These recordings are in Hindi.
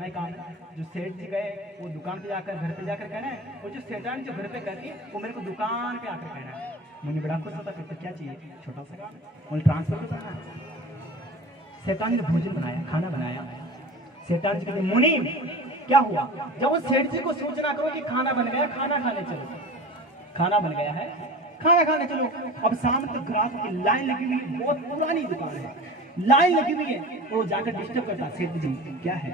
इतना ही काम है। जो सेठ जी गए वो दुकान पे जाकर घर पे जाकर कहना है, और जो सेठानी जो घर पे कहती है वो मेरे को दुकान पे आकर कहना है। मुझे बड़ा खुश होता, फिर तो क्या चाहिए, छोटा सा काम है, ट्रांसफर करना है। सेठानी ने भोजन बनाया, खाना बनाया। सेठानी जी कहते मुनि क्या हुआ? जब वो सेठ जी को सूचना करो कि खाना बन गया, खाना खाने चलो। खाना बन गया है, खाना खाने चलो। अब सामने तक ग्राहकों की लाइन लगी हुई है, बहुत पुरानी दुकान है, लाइन लगी हुई है। वो जाकर डिस्टर्ब करता, सेठ जी क्या है?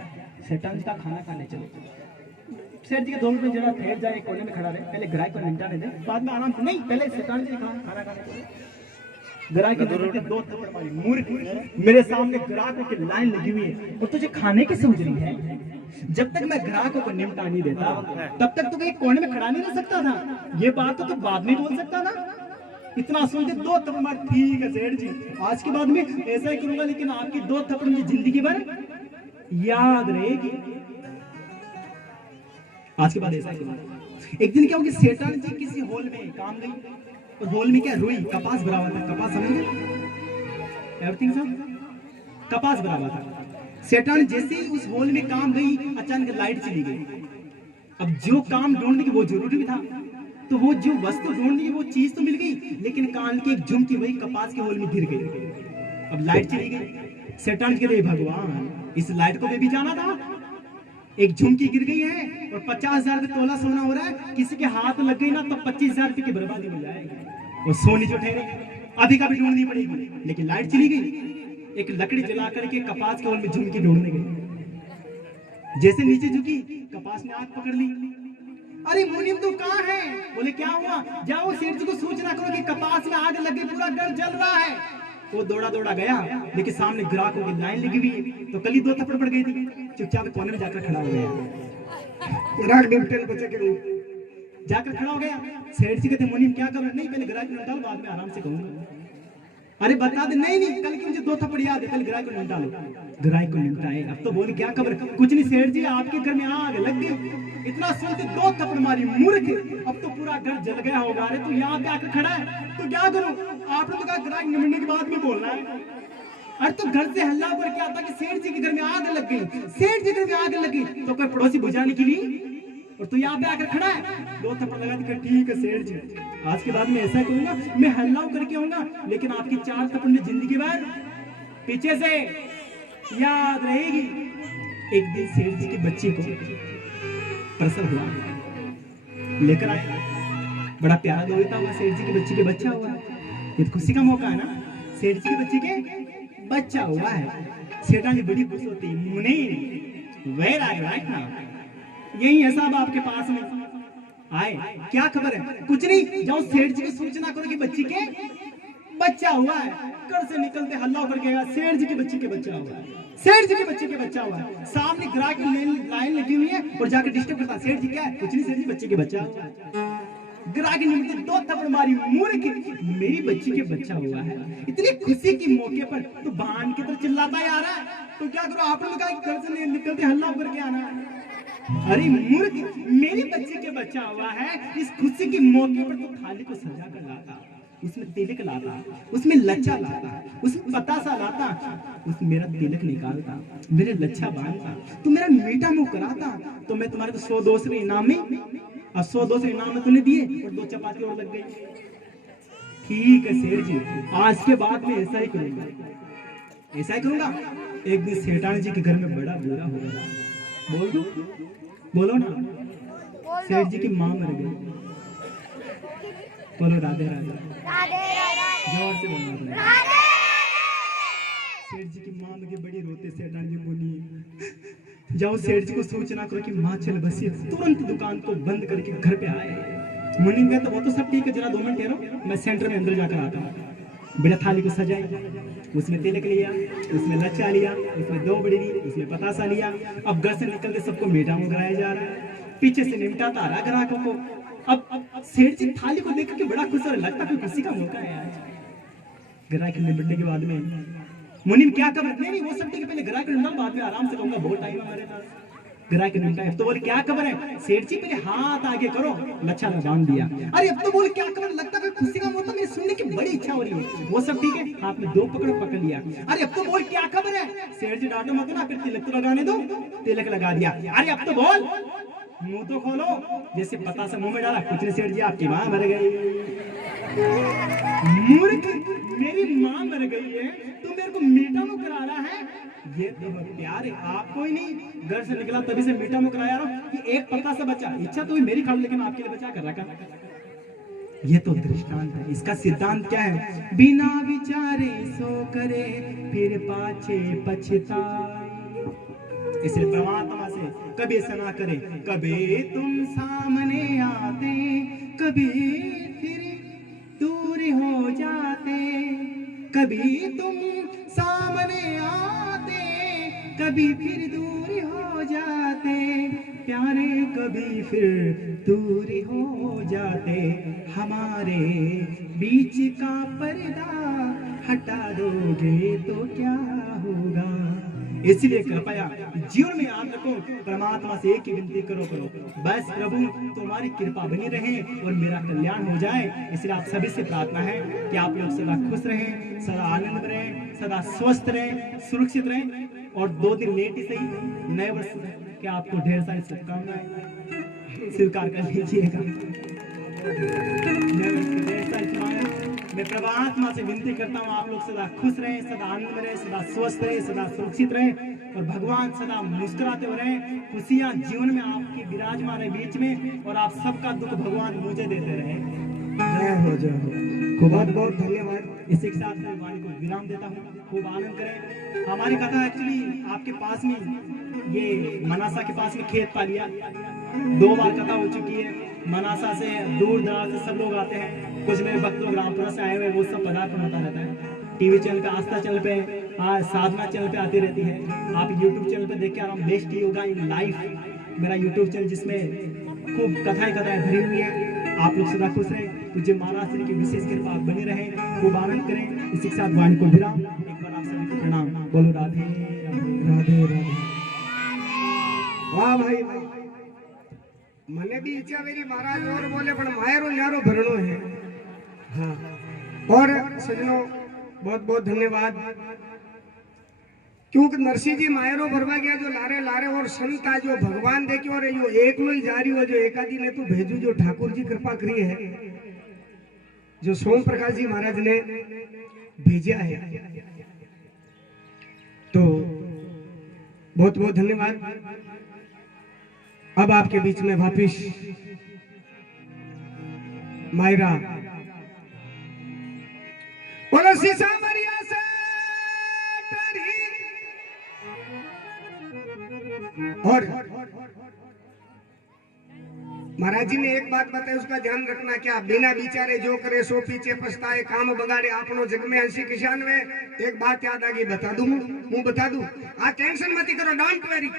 सेठानी जी का खाना खाने चलो। सेठ जी के 2 मिनट जरा ठहर जाए, कोने में खड़ा रहे, पहले ग्राहक को निपटाने दे, बाद में आराम से। नहीं, पहले सेठानी जी खाना खाने चलो। ग्राहक के 2 थप्पड़ मारी, मूर्ख, मेरे सामने ग्राहकों की लाइन लगी हुई है और तुझे खाने की सोच रही है? जब तक मैं ग्राहकों को निपटा नहीं देता तब तक तो एक कोने में खड़ा नहीं रह सकता था। ये बात तो बाद में बोल सकता था। इतना सुन के 2 थप्पड़ मार, ठीक है सेठ जी, आज के बाद में ऐसा ही करूंगा, लेकिन आपकी 2 थप्पड़ मुझे जिंदगी भर याद रहेगी। आज के बाद ऐसा ही करूंगा। एक दिन क्या होगी, सेठानी जी किसी हॉल में काम गई, और हॉल में क्या रुई कपास भरा हुआ था। कपास समझ एवरीथिंग सब कपास भरा हुआ था। सेठानी जैसे ही उस हॉल में काम गई, अचानक लाइट चली गई। अब जो काम ढूंढने की वो जरूरी भी था, तो वो जो वस्तु ढूंढने की वो चीज तो मिल गई, लेकिन कान की एक झुमकी वही कपास के हॉल में गिर गई। अब लाइट चली गई। सेठानी कहते भगवान, इस लाइट को भी जाना था। एक झुमकी गिर गई है और 50,000 का तोला सोना हो रहा है, किसी के हाथ लग गई ना तो 25,000 रुपए की बर्बादी हो जाएगी। और सोनी जो ठहरे अभी का भी ढूंढनी पड़ेगी, लेकिन लाइट चली गई। एक लकड़ी जला करके कपास के हॉल में झुमकी ढूंढने गई। जैसे नीचे झुकी, कपास ने आग पकड़ ली। अरे मुनीम तो कहाँ है? बोले क्या हुआ? जाओ सेठ जी को सूचना करो कि कपास में आग लगी, पूरा घर जल रहा है। वो दौड़ा दौड़ा गया, लेकिन सामने ग्राहकों की लाइन लगी हुई, तो कल ही 2 थप्पड़ पड़ गई थी। चुपचाप कोने में जाकर खड़ा हो गया। ग्राहक निपटन बचे के जाकर खड़ा हो गया। सेठ जी कहते मुनीम क्या करो? नहीं, पहले ग्राहक निपटा लो, बाद में आराम से कहूंगा। अरे बता दे। नहीं नहीं, कल की मुझे 2 थप्पड़ याद है, कल ग्राहक को निपटा लो। ग्राहक को निपटाए। अब तो बोले क्या खबर? कुछ नहीं सेठ जी, आपके घर में आग लग गई। इतना सुनते 2 थप्पड़ मारी, मूर्ख, अब तो पूरा घर जल गया होगा। अरे तू यहाँ पे आकर खड़ा है, तो क्या करूं? आपने तो कहा ग्राहक निपटने के बाद में बोलना है। अरे तो घर से हल्ला ऊपर क्या था कि सेठ जी के घर में आग लग गई। सेठ जी के घर में आग लग गई तो कोई पड़ोसी बुझाने के लिए, और तू यहाँ पे आकर खड़ा है। 2 थप्पड़ लगा दी। ठीक है सेठ जी, आज के बाद में ऐसा करूंगा, मैं हल्ला करके आऊंगा, लेकिन आपकी 4 थप्पड़ में जिंदगी भर पीछे से याद रहेगी। एक दिन सेठ जी के बच्चे को प्रसव हुआ, लेकर आए। बड़ा प्यारा देता हुआ सेठ जी के बच्चे के बच्चा हुआ है। ये तो खुशी का मौका है ना, सेठ जी के बच्चे के बच्चा हुआ है। सेठानी बड़ी खुश होती है। Muni where are you right now? यही है साहब आपके पास में आए। क्या खबर है? कुछ नहीं, जाओ सेठ जी को सूचना करो कि बच्ची के बच्चा हुआ है। घर से निकलते हल्ला करके गया, सेठ जी के बच्चे के बच्चा हुआ है, सेठ जी के बच्चे के बच्चा हुआ है। सामने ग्राहक की लाइन लगी हुई है और जाकर डिस्टर्ब करता, सेठ जी क्या है? कुछ नहीं सेठ जी, बच्चे के बच्चा हुआ है। ग्राहक ने मुझे 2 थप्पड़ मारी, मूर्ख, मेरी बच्ची के बच्चा हुआ है। इतनी खुशी के मौके पर तो बांध के तो चिल्लाता ही आ रहा है। तो क्या करो? आप लोग घर से निकलते हल्ला करके आना है। अरे मूर्ख, मेरे बच्चे के बच्चा हुआ है, इस खुशी के मौके पर तो थाली को सजा कर लाता, उसमें तिलक लाता, उसमें लच्छा लाता, उसमें बतासा लाता, उसमें मेरा तिलक निकालता, मेरे लच्छा बांधता, तो मेरा मीठा मुंह कराता, तो मैं तुम्हारे को 100 200 इनाम में, और 100 200 इनाम में तूने दिए और 2 चपाती और लग गई। ठीक है सेठ जी, आज के बाद में ऐसा ही करूंगा, ऐसा ही करूंगा। एक दिन सेठानी जी के घर में बड़ा बुरा हो गया। बोल दो, बोलो ना। सेठ जी की माँ मर गई। बोलो राधे राधे, जोर से बोलना। सेठ जी की माँ मुझे बड़ी रोते। सेठानी जी बोली जाओ सेठ जी को सूचना करो कि माँ चल बसी, तुरंत दुकान को बंद करके घर पे आए। मुनि में तो वो तो सब ठीक है, जरा 2 मिनट ठहरो, मैं सेंटर में अंदर जाकर आता हूँ। बिना थाली को सजाई, उसमें तिलक लिया, उसमें लच्छा लिया, उसमें 2 बड़ी ली, उसमें पतासा लिया। अब घर से निकलते सबको मीठा मुंह कराया जा रहा है, पीछे से निमटाता आ रहा ग्राहकों को। अब सेठ जी थाली को देख के बड़ा खुश और लगता कोई खुशी का मौका है आज। ग्राहक निपटने के बाद में मुनीम क्या कर? नहीं वो सब ठीक है, पहले ग्राहक निपटा, बाद में आराम से कहूंगा, बहुत टाइम है हमारे पास। ग्राहक ने उल्टा तो बोले क्या खबर है सेठ जी, पहले हाथ आगे करो, लच्छा बांध दिया। अरे अब तो बोले क्या खबर, लगता है खुशी का मुहूर्त मेरी सुनने की बड़ी इच्छा हो रही है। वो सब ठीक है, हाथ में 2 पकड़ लिया। अरे अब तो बोल क्या खबर है, सेठ जी डांटो मत ना, फिर तिलक तो लगाने दो। तिलक लगा दिया। अरे अब तो बोल, मुंह तो खोलो। जैसे पता से मुंह में डाला, कुछ नहीं सेठ जी आपकी माँ मर गई। मूर्ख, मेरी माँ मर गई है, तू मेरे को मीठा मुंह करा रहा है। ये तो प्यार है, आपको ही नहीं, घर से निकला तभी से मीठा मुंह कराया रहा हूं कि एक पत्ता से बचा। इच्छा तो मेरी खा लो, लेकिन आपके लिए बचा कर रखा। ये तो दृष्टांत है। इसका सिद्धांत क्या है, बिना विचारे सो करे, फिर पाछे पछताए। इसलिए परमात्मा से कभी ऐसा ना करे, कभी तुम सामने आते, कभी फिर दूर हो जाते, कभी तुम सामने आते, कभी फिर दूर हो जाते, प्यारे कभी फिर दूर हो जाते, हमारे बीच का पर्दा हटा दोगे तो क्या होगा। इसलिए कृपया जीवन में याद रखो, परमात्मा से एक ही विनती करो, बस प्रभु तुम्हारी कृपा बनी रहे और मेरा कल्याण हो जाए। इसलिए आप सभी से प्रार्थना है कि आप लोग सदा खुश रहें, सदा आनंद में रहें, सदा स्वस्थ रहें, सुरक्षित रहें। और 2 दिन लेट ही सही, नए वर्ष के आपको ढेर सारी शुभकामनाएं स्वीकार कर लीजिएगा। मैं परमात्मा से विनती करता हूँ, आप लोग सदा खुश रहें, सदा आनंद में रहें, सदा स्वस्थ रहें, सदा सुरक्षित रहें और भगवान सदा मुस्कुराते हुए रहें। खुशियाँ जीवन में आपकी विराजमान है बीच में, और आप सबका दुख भगवान मुझे देते रहे। जय हो, जय हो। बहुत बहुत धन्यवाद। इसी के साथ मैं वाणी को विराम देता हूँ। खूब आनंद करें। हमारी कथा एक्चुअली आपके पास में, ये मनासा के पास में खेत पालिया 2 बार कथा हो चुकी है। मनासा से दूर दराज से सब लोग आते हैं। कुछ मेरे भक्त लोग रामपुरा से आए हुए, वो सब पदार्पण होता रहता है। टीवी चैनल पे, आस्था चैनल पे, साधना चैनल पे आती रहती है। आप यूट्यूब चैनल पे देख के आराम, बेस्ट योगा इन लाइफ मेरा यूट्यूब चैनल, जिसमें खूब कथाएं भरी हुई है। आप लोग सदा खुश रहें, पूज्य महाराज श्री की विशेष कृपा बनी रहे, खूब आनंद करें। इसी के साथ वाणी को विराम। एक बार आप सभी को प्रणाम। बोलो राधे राधे राधे। वाह भाई वाह, मने भी इच्छा मेरी महाराज और बोले, पर मायरो न्यारो भरणो है। हाँ, और सजनों बहुत बहुत धन्यवाद, क्योंकि नरसिंह जी मायरो भरवा गया जो लारे लारे, और संत आज जो भगवान देखियो, और यो एक लो ही जारी हो, जो एकादी ने तो भेजू, जो ठाकुर जी कृपा करी है, जो सोम प्रकाश जी महाराज ने भेजा है, तो बहुत बहुत धन्यवाद। अब आपके बीच में वापिस मायरा बोलो सीसा मरिया से टरी। और महाराज जी ने एक बात बताई, उसका ध्यान रखना, क्या बिना विचारे जो करे सो पीछे पछताए, काम बगाड़े आपनो जग में 80-91। एक बात याद आ गई, बता दूं, मैं बता दूं, आ टेंशन मत करो, डोंट वेरी।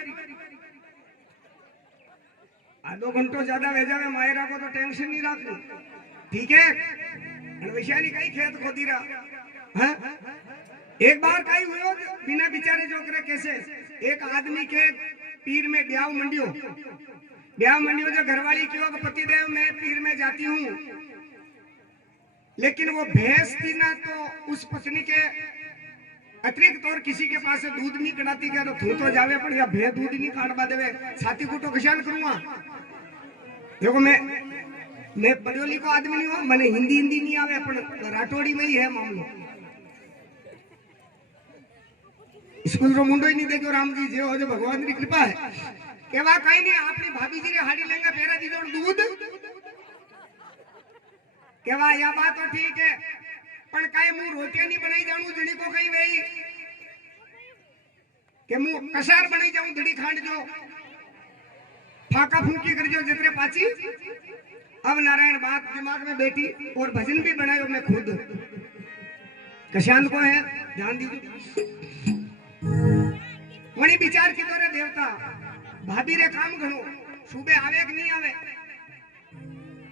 आधो घंटो ज्यादा भेजा में मायरा को तो टेंशन नहीं रखनी, ठीक है। वैशाली कई खेत खोदी रहा। हाँ? एक बार कई हुए बिना विचारे जो करे कैसे, एक आदमी के पीर में ब्याह मंडियो जो घरवाली की हो, पतिदेव मैं पीर में जाती हूँ, लेकिन वो भैंस थी ना, तो उस पत्नी के अतिरिक्त और किसी के पास से दूध नहीं कढ़ाती, क्या तो तू तो जावे, पर या भैंस दूध नहीं काटवा देवे, छाती को तो किसान करूंगा। देखो मैं बड़ोली को आदमी नहीं हूँ, मैंने हिंदी नहीं आवे, पर राठौड़ी में ही है मामलो। स्कूल रो मुंडो ही नहीं देखो, राम जी जे हो, जो भगवान की कृपा है। केवा कहीं नहीं, अपनी भाभी जी ने हाड़ी लेंगे पेरा दीदो दूध, केवा या बात तो ठीक है, पर कई मुंह रोटियां नहीं बनाई जाऊं जड़ी को कहीं वही के मुंह कसार बनाई जाऊं दड़ी खांड जो फाका फूकी कर जो जितने पाची। अब नारायण बात दिमाग में बैठी, और भजन भी बनायो मैं खुद, कशान को है ध्यान दीजिए। वही विचार की तोरे देवता भाभी रे काम घणो, सुबह आवे कि नहीं आवे,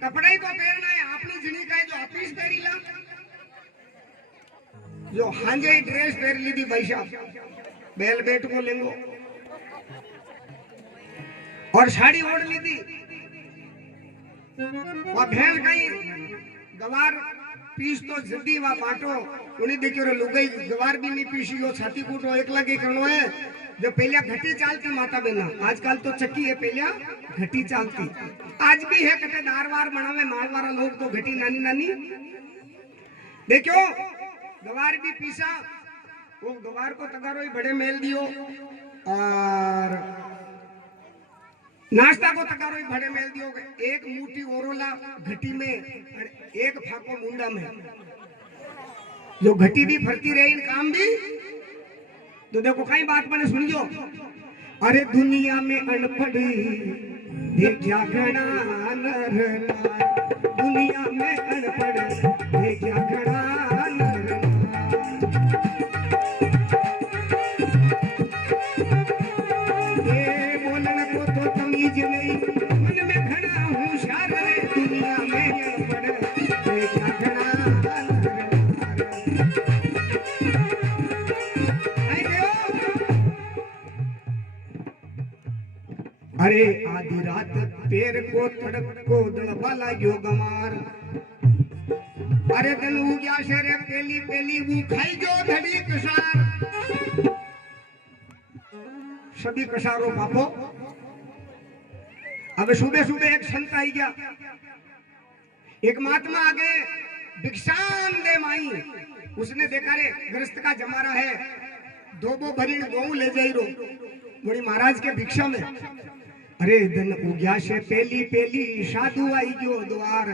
कपड़ा ही तो पहनना है, अपनी जिनी का है जो ऑफिस पहरी ला, जो हांजे ड्रेस पहन ली थी, बैशा बैल बेट को लेंगो, और साड़ी ओढ़ ली थी और भैंस गई गवार पीस तो जल्दी वा बांटो उन्हें देखियो रे लुगाई गवार भी नहीं पीसी हो छाती कूटो एक लगे करनो है जो पहले घटी चालती माता बहना आजकल तो चक्की है पहले घटी चालती आज भी है कटे दारवार बनावे मारवारा लोग तो घटी नानी नानी देखो गवार भी पीसा वो गवार को तगारो ही बड़े मेल दियो और नाश्ता को तगारो ही बड़े मेल दियो एक मुट्ठी ओरोला घटी में एक फाको मुंडा में जो घटी भी फरती रही इन काम भी तो देखो कई बात मैंने सुनियो अरे दुनिया में अनपढ़ देखा घना नर दुनिया में अनपढ़ देखा घना नर ये बोलन को तो तमीज नहीं मन में घना होशियार है दुनिया में अनपढ़ देखा घना अरे आधी रात पैर को तड़प को दड़बाला यो गमार अरे दिल हो गया शेरे पहली पहली वो खाई जो धड़ी कसार सभी कसारों बापो अब सुबह सुबह एक संत आई गया एक महात्मा आगे भिक्षान दे माई उसने देखा रे गृहस्थ का जमारा है दो बो भरी गऊ ले जाई रो बोली महाराज के भिक्षा में अरे धन उग्या से पहली पहली साधु आई गयो द्वार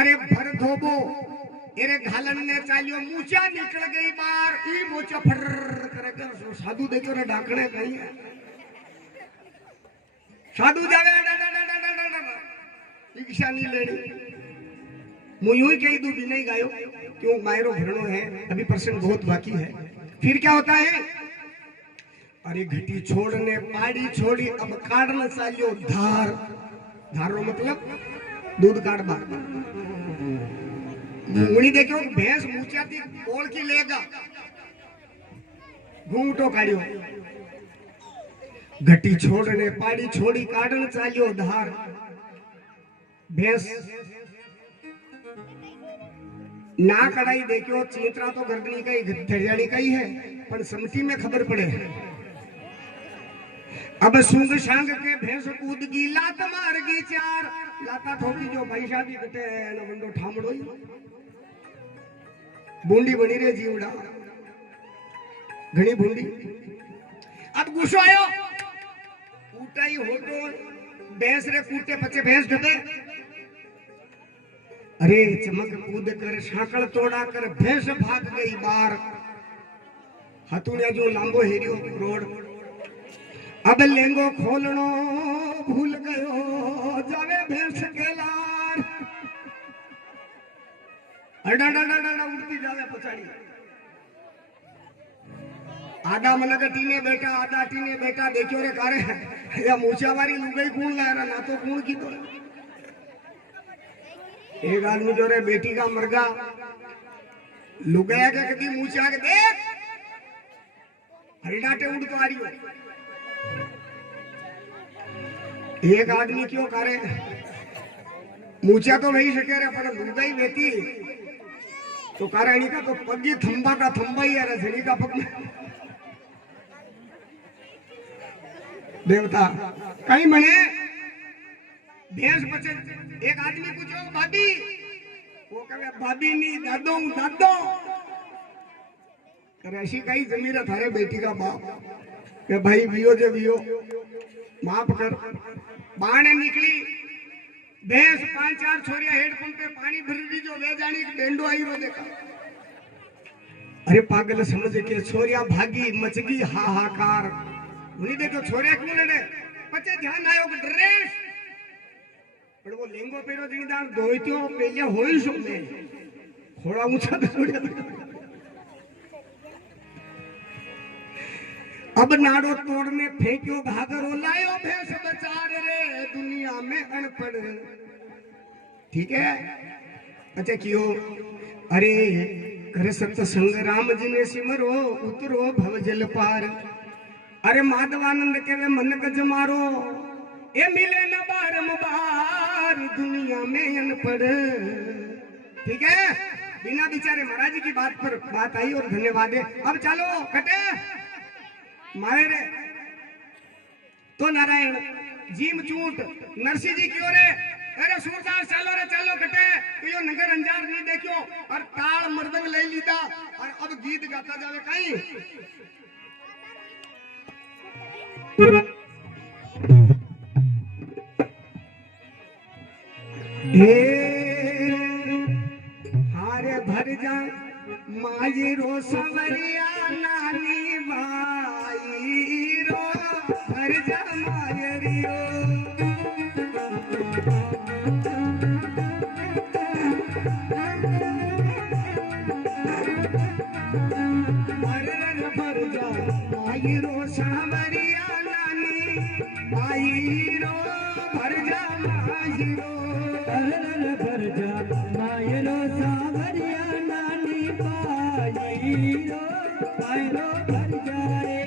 अरे भर धोबो एरे घालन ने चालियो मूचा निकल गई बार ई मोचा फर करे साधु देखो रे ढाकणे गई है साधु जावे भिक्षा नहीं लेनी मु यूं ही कह दूं भी नहीं गायो क्यों मायरो भरनो है अभी परसेंट बहुत बाकी है फिर क्या होता है अरे घटी छोड़ने पाड़ी छोड़ी अब काटना चाहिए धार धारो मतलब दूध काटबा मुनी देखो भैंस मुचाती ओढ़ की लेगा घूंटो काढ़ियो घटी छोड़ने पाड़ी छोड़ी काटना चाहिए धार भैंस ना कढ़ाई देखो चीतरा तो गर्दनी का ही धड़ियाड़ी का ही है पर समटी में खबर पड़े अब सूंग शांग के भैंस कूद की लात मार की चार लाता ठोकी जो पैसा भी कटे न बंदो ठामड़ो बूंदी बनी रे जीवड़ा घनी बूंदी अब गुस्सो आयो उठाई होटो भैंस रे कूटे पचे भैंस ढबे अरे चमक कूद कर साकड़ तोड़ा कर भैंस भाग गई बार हतुनिया जो लांबो हेरियो रोड अब लेंगो खोलनो भूल गयो जावे भैंस के लार अडा डा डा डा उड़ती जावे पछाड़ी आधा मनगटी ने बेटा आधा टी ने बेटा देखियो रे कारे या मूछावारी लुगाई कौन लाया ना तो कौन की तो एक आदमी जो रे बेटी का मरगा लुगाया के कदी मूछा के देख हरिडाटे उड़ तो आ रही हो एक आदमी क्यों करे मूछा तो वही सके रे पर लुगाई बेटी तो कारण का तो पगी थंबा का थंबा ही है झनी का पग में देवता कहीं मने भैंस बचे एक आदमी पूछो भाभी वो कहे भाभी नहीं दादो दादो ऐसी कई जमीर थारे बेटी का बाप के भाई वियो जे वियो माफ कर बाणे निकली भैंस 5-4 छोरिया हेडपंप पे पानी भर दी जो वे जानी डेंडो आई रो देखा अरे पागल समझ के छोरिया भागी मचगी हाहाकार उन्हीं देखो छोरिया क्यों लड़े पचे ध्यान आयो ड्रेस पर वो लेंगो पेरो जिनीदार धोइतो पेलिया होई सो में थोड़ा ऊंचा छोरिया अब नाड़ो तोड़ने फेंक्यो घाघरो लायो भैंस बचार रे दुनिया में अनपढ़ ठीक है अच्छा क्यों अरे कर सत्संग राम जी ने सिमरो उतरो भव जल पार अरे माधवानंद के वे मन गज मारो ये मिले न बार दुनिया में अनपढ़। ठीक है, बिना बिचारे महाराज जी की बात पर बात आई और धन्यवाद है। अब चलो कटे मारे रे तो नारायण जीम चूट नरसिंह जी की ओर है। अरे सूरदास चलो रे चलो कटे यो नगर अंजार नहीं देखियो और ताल मर्दंग ले लीदा और अब गीत गाता जावे कहीं। हे हारे भर जा माई रो सवरिया नानी बाई रो भर जा मायरियो। भर जा माई रो सवरिया नानी बाई रो भर जा माई रो। भर जा मायरो सावरिया नानी पायरो पायरो भर जा रे।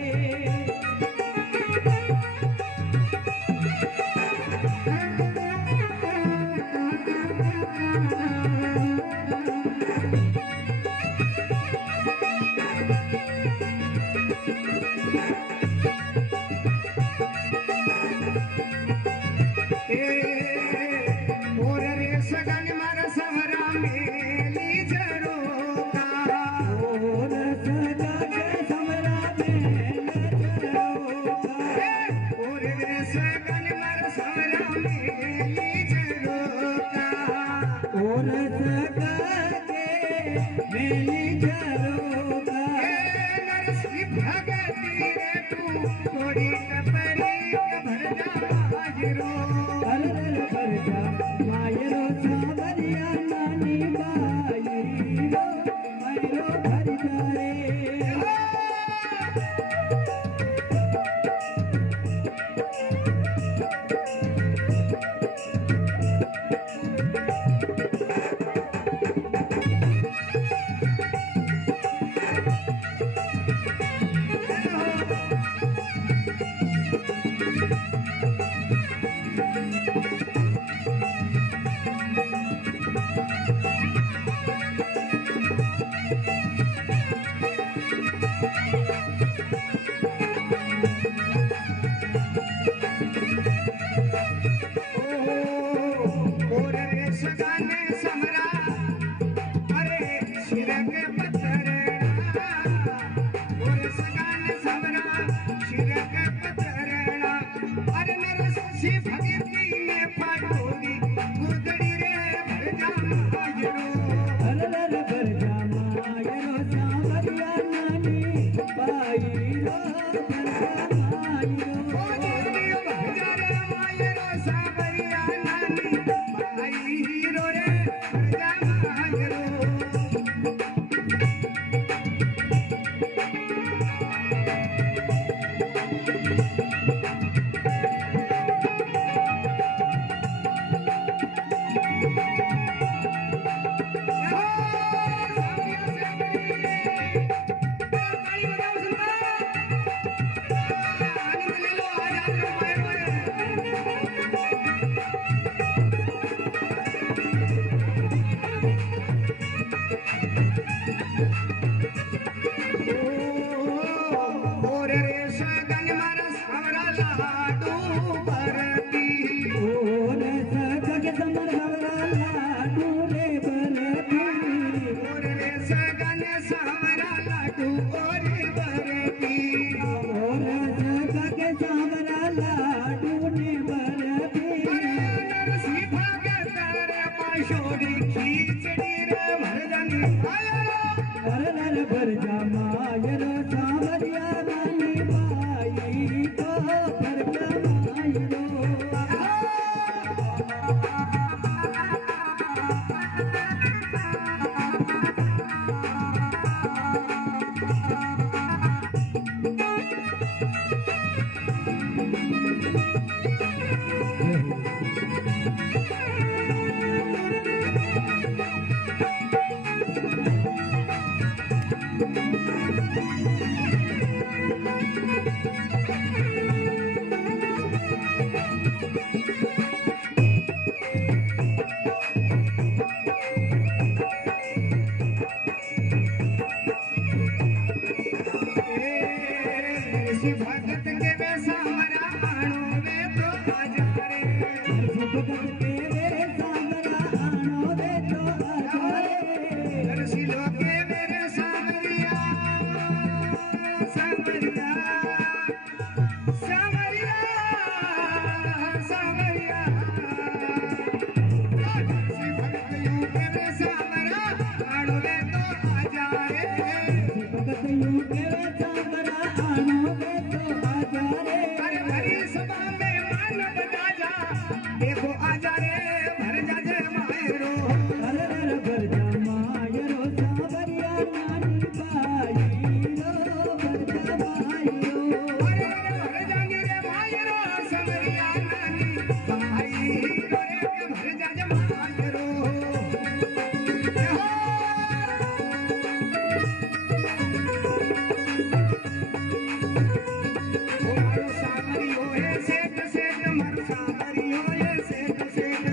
सेठ सेठ मारो सावरियो है सेठ सेठ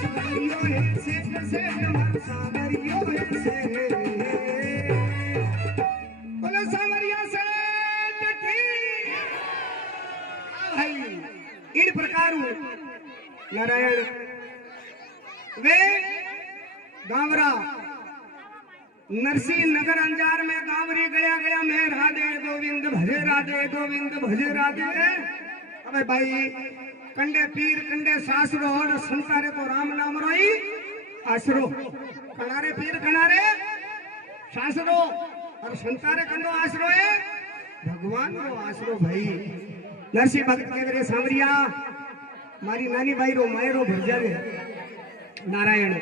सावरियो है सेठ सेठ मारो सावरियो है सेठ बोलो सावरिया सेठ की भाई इन प्रकार नारायण वे गावरा नरसिंह नगर अंजार में गावरी गया गया मैं राधे गोविंद भजे राधे अबे भाई कंडे पीर कंडे सासरो और संतारे तो राम नाम रोई आसरो कणारे पीर कणारे सासरो और संतारे कंडो आसरो है भगवान रो आसरो भाई नरसिंह भक्त के रे सांवरिया मारी नानी भाई रो मायरो भरजा रे नारायण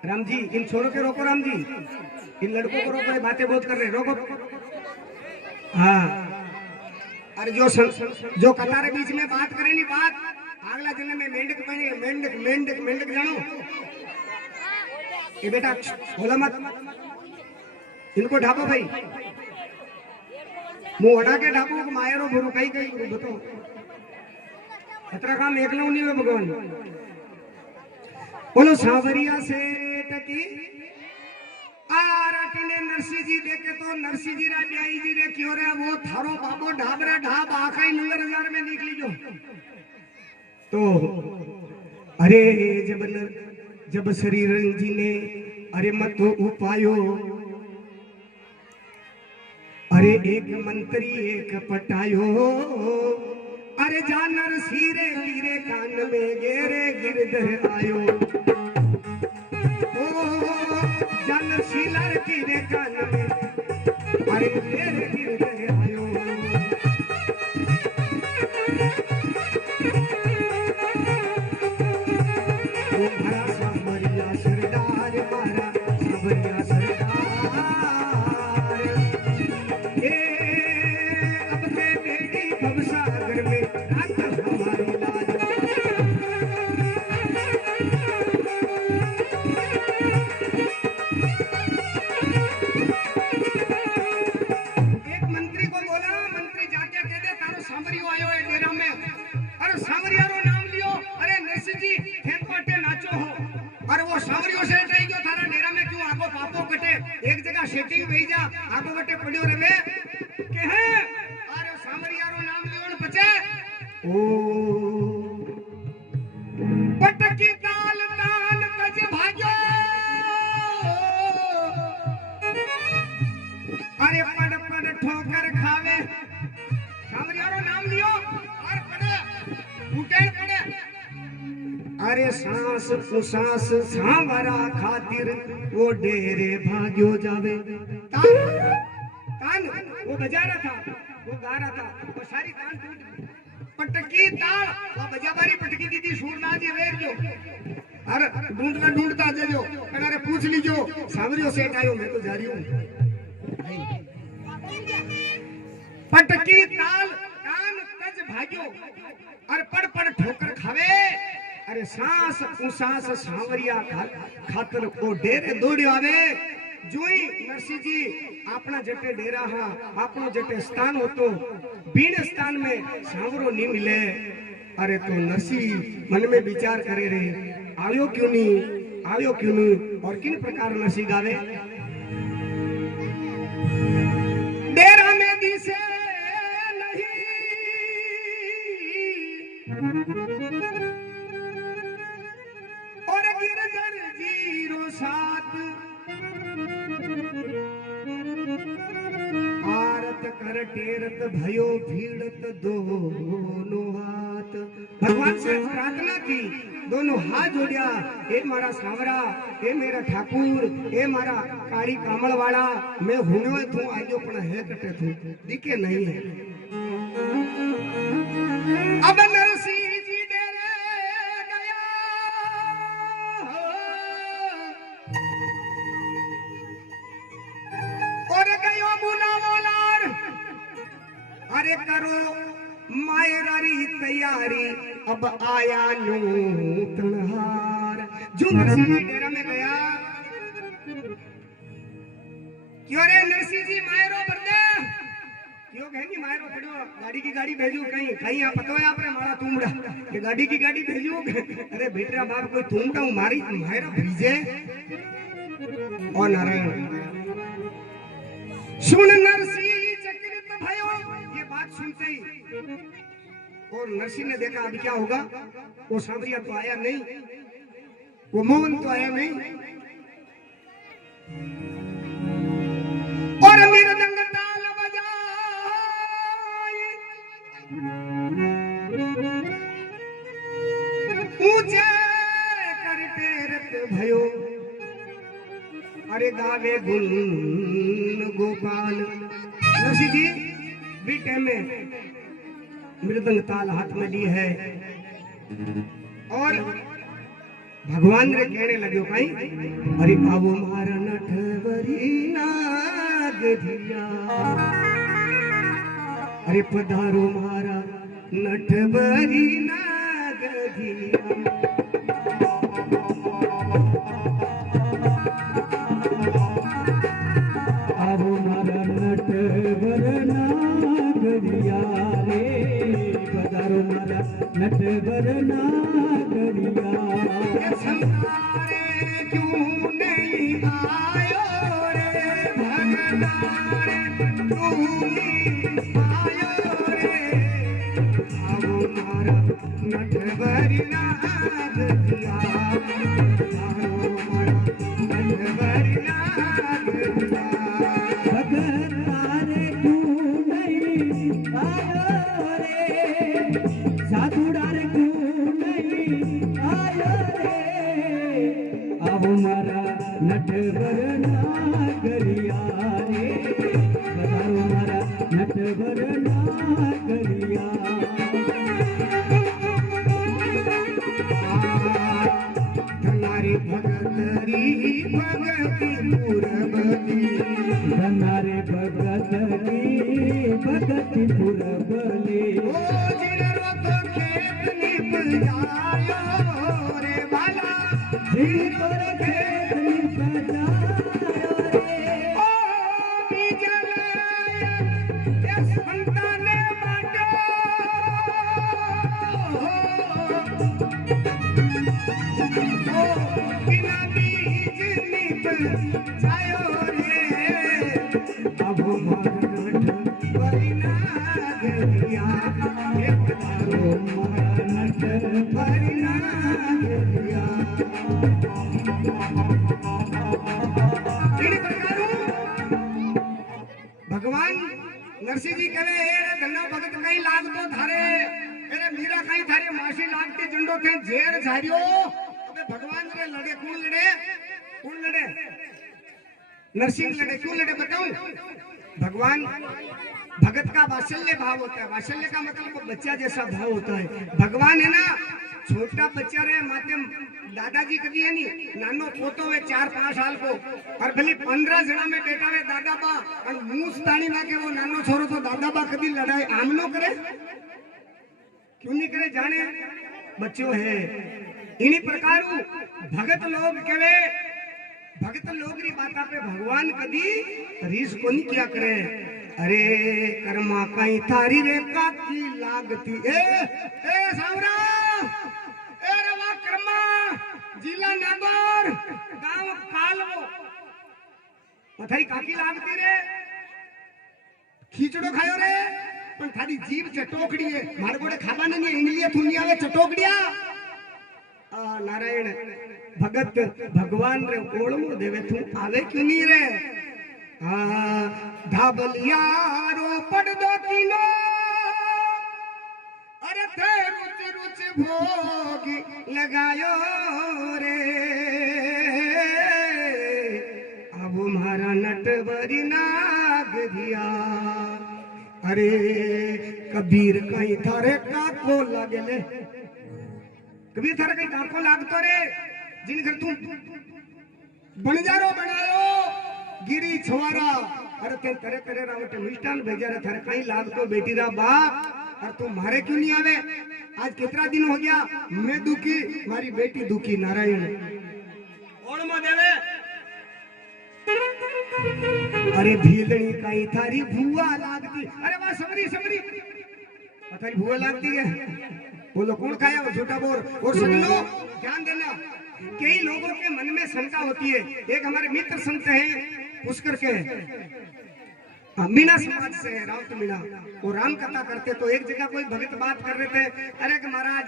राम जी इन छोरों के रोको राम जी इन लड़कों को रोको ये बातें बहुत कर रहे रोको हाँ अरे जो कतारे बीच में बात करे नहीं बात अगला जन्म में मेंढक बने मेंढक जानो ये बेटा बोला मत इनको ढाबो भाई मुंह हटा के ढाबो मायरो भरू कहीं कहीं बताओ खतरा काम एक लो नहीं है भगवान बोलो सावरिया सेठ की आराटी ने नरसिंह जी देखे तो नरसिंह जी रा ब्याई जी ने क्यों रे वो थारो बाबो ढाबरे ढाब आखाई नंगर हजार में निकली जो तो अरे जब शरीर जी ने अरे मत उपायो अरे एक मंत्री एक पटायो अरे जानर सीरे गिरे कान में गेरे गिरधर आयो ओ जानर सीलर गिरे कान में अरे गेरे गिरधर आयो ओ मारा सांवरिया सरदार मारा सांवरिया सरदार ए अब के बेटी भवसागर में सेटिंग भेजा आगो बटे पड़ियो रवे के है अरे सामरियारो नाम लियोन पचे ओ पटकी ताल ताल कज भाग्यो अरे पड़ ठोकर खावे सामरियारो नाम लियो और पड़े उठे पड़े अरे सांस उसास सांवरा खातिर वो डेरे भाग्यो जावे तान वो बजा रहा था वो गा रहा था वो सारी तान टूट पटकी ताल वो बजा बारी पटकी दीदी सूरना जी वेर जो अरे ढूंढता जो अरे पूछ लीजो सावरियो सेठ आयो मैं तो जा रही हूं पटकी ताल कान तज भाग्यो और पड़ ठोकर खावे अरे सांस उसास सांवरिया खातर को डेरे दौड़ियो आवे जोई नरसिंह जी अपना जटे डेरा हा अपनो जटे स्थान होतो बीण स्थान में सांवरो नहीं मिले अरे तो नरसिंह मन में विचार करे रे आयो क्यों नहीं और किन प्रकार नरसिंह गावे डेरा में दिसे नहीं और गिरधर 07 आरत कर टेरत भयो भीड़त दोनों हाथ भगवान से प्रार्थना की दोनों हाथ जोड़िया ए मारा सांवरा ए मेरा ठाकुर ए मारा काली कामल वाला मैं हुनो थू आजो पण है कटे थू दिखे नहीं है अब नरसिंह जी डेरे गया और गयो बुलावोलार अरे करो मायरारी तैयारी अब आया नूतन हार जो नरसिंह डेरा में गया क्यों रे नरसिंह जी मायरो बरदे क्यों कहनी मायरो खड़ो गाड़ी की गाड़ी भेजू कहीं कहीं आप पतो है आपने मारा तुमड़ा ये गाड़ी की गाड़ी भेजू अरे बेटा बाप कोई तुमड़ा हूं मारी मायरा भेजे ओ नारायण सुन नरसिंह चकित भयो ये बात सुनते ही और नरसिंह ने देखा अभी क्या होगा वो सांवरिया तो आया नहीं वो मोहन तो आया नहीं और मृदंग ताल बजाए ऊंचे कर पेरत भयो अरे गावे गुण गोपाल नरसिंह जी बीटे में मृदंग ताल हाथ में ली है और भगवान रे कहने लगे कहीं अरे आवो मारा नटवरी नाग धिया अरे पधारो मारा नटवरी नाग धिया आवो मारा नटवर नाग धिया रे पधारो मारा नटवर नाग धिया संसारे क्यों नहीं आयो रे भगवान क्यों नहीं आयो रे आवो मारा नटवरी नाग धिया आवो मारा नटवरी नाग धिया भगवान क्यों नहीं आयो रे साधुड़ा रे क्यों नहीं आयो रे आवो मारा नटवर नागरिया रे पधारो मारा नटवर नागरिया धनारे भगतरी भगति पुरबली धनारे भगतरी भगति पुरबली ओ जिनरो तो खेत निप जायो रे बाला जिनको रे खेत निप जायो रे ओ बीजलाया ये संताने बाटो ओ बिना बीज निप जायो रे अब भारत परिनागरिया ये पधारो मानट परिनागरिया इन प्रकारों भगवान नरसिंह जी कहे रे धन्ना भगत कहीं लाग तो थारे अरे मीरा कहीं थारे मासी लागते जंडो थे झेर झारियो अबे भगवान रे लड़े कौन लड़े नरसिंह लड़े क्यों लड़े बताऊं भगवान भगत का वात्सल्य भाव होता है वात्सल्य का मतलब बच्चा जैसा भाव होता है भगवान है ना छोटा बच्चा रहे माते दादाजी कभी है नहीं नानो पोतो है 4-5 साल को और भले 15 जना में बेटा है दादा बा और मुंह ताणी ना के वो नानो छोरो तो दादा बा कभी लड़ाई आम नो करे क्यों नहीं करे जाने बच्चों है इन्हीं प्रकार भगत लोग कहे भगत लोग री बाता पे भगवान कदी रीस को नहीं किया करे अरे कर्मा कहीं थारी रे काकी लागती ए सावरा ए रवा कर्मा जिला नागौर गांव कालवो थारी काकी लागती रे खीचड़ो खायो रे पण थारी जीभ चटोकड़ी है मारे गोड़े खाबाने नहीं इंगलिया थुनी आवे चटोकड़िया नारायण भगत भगवान रे ओळमो देवे तू आवे क्यों नहीं रे धाबलियारो पड़दो कीनो अरे थे रुच रुच भोग लगायो रे अब मारा नटवरी नाग दिया अरे कबीर कहीं थारे काको लागले कबीर थारे कहीं काको लागतो रे जिन घर तू बणजारो बनायो गिरी छुआरा अरे तेरे तेरे तेरे रावटे मिष्टान भेजा रे थारे कहीं लाग तो बेटी रा बाप और तू मारे क्यों नहीं आवे आज कितना दिन हो गया मैं दुखी मारी बेटी दुखी नारायण ओळमो देवे अरे भीलड़ी काई थारी भुआ लागती, अरे वाह समरी समरी थारी भुआ लागती है। बोलो कौन खाया वो झूठा बोल। और सुन लो, ध्यान देना, कई लोगों के मन में शंका होती है। एक हमारे मित्र संत हैं पुष्कर के, मीणा समाज से है, राउत मीणा, वो राम कथा करते। तो एक जगह कोई भगत बात कर रहे थे, अरे कि महाराज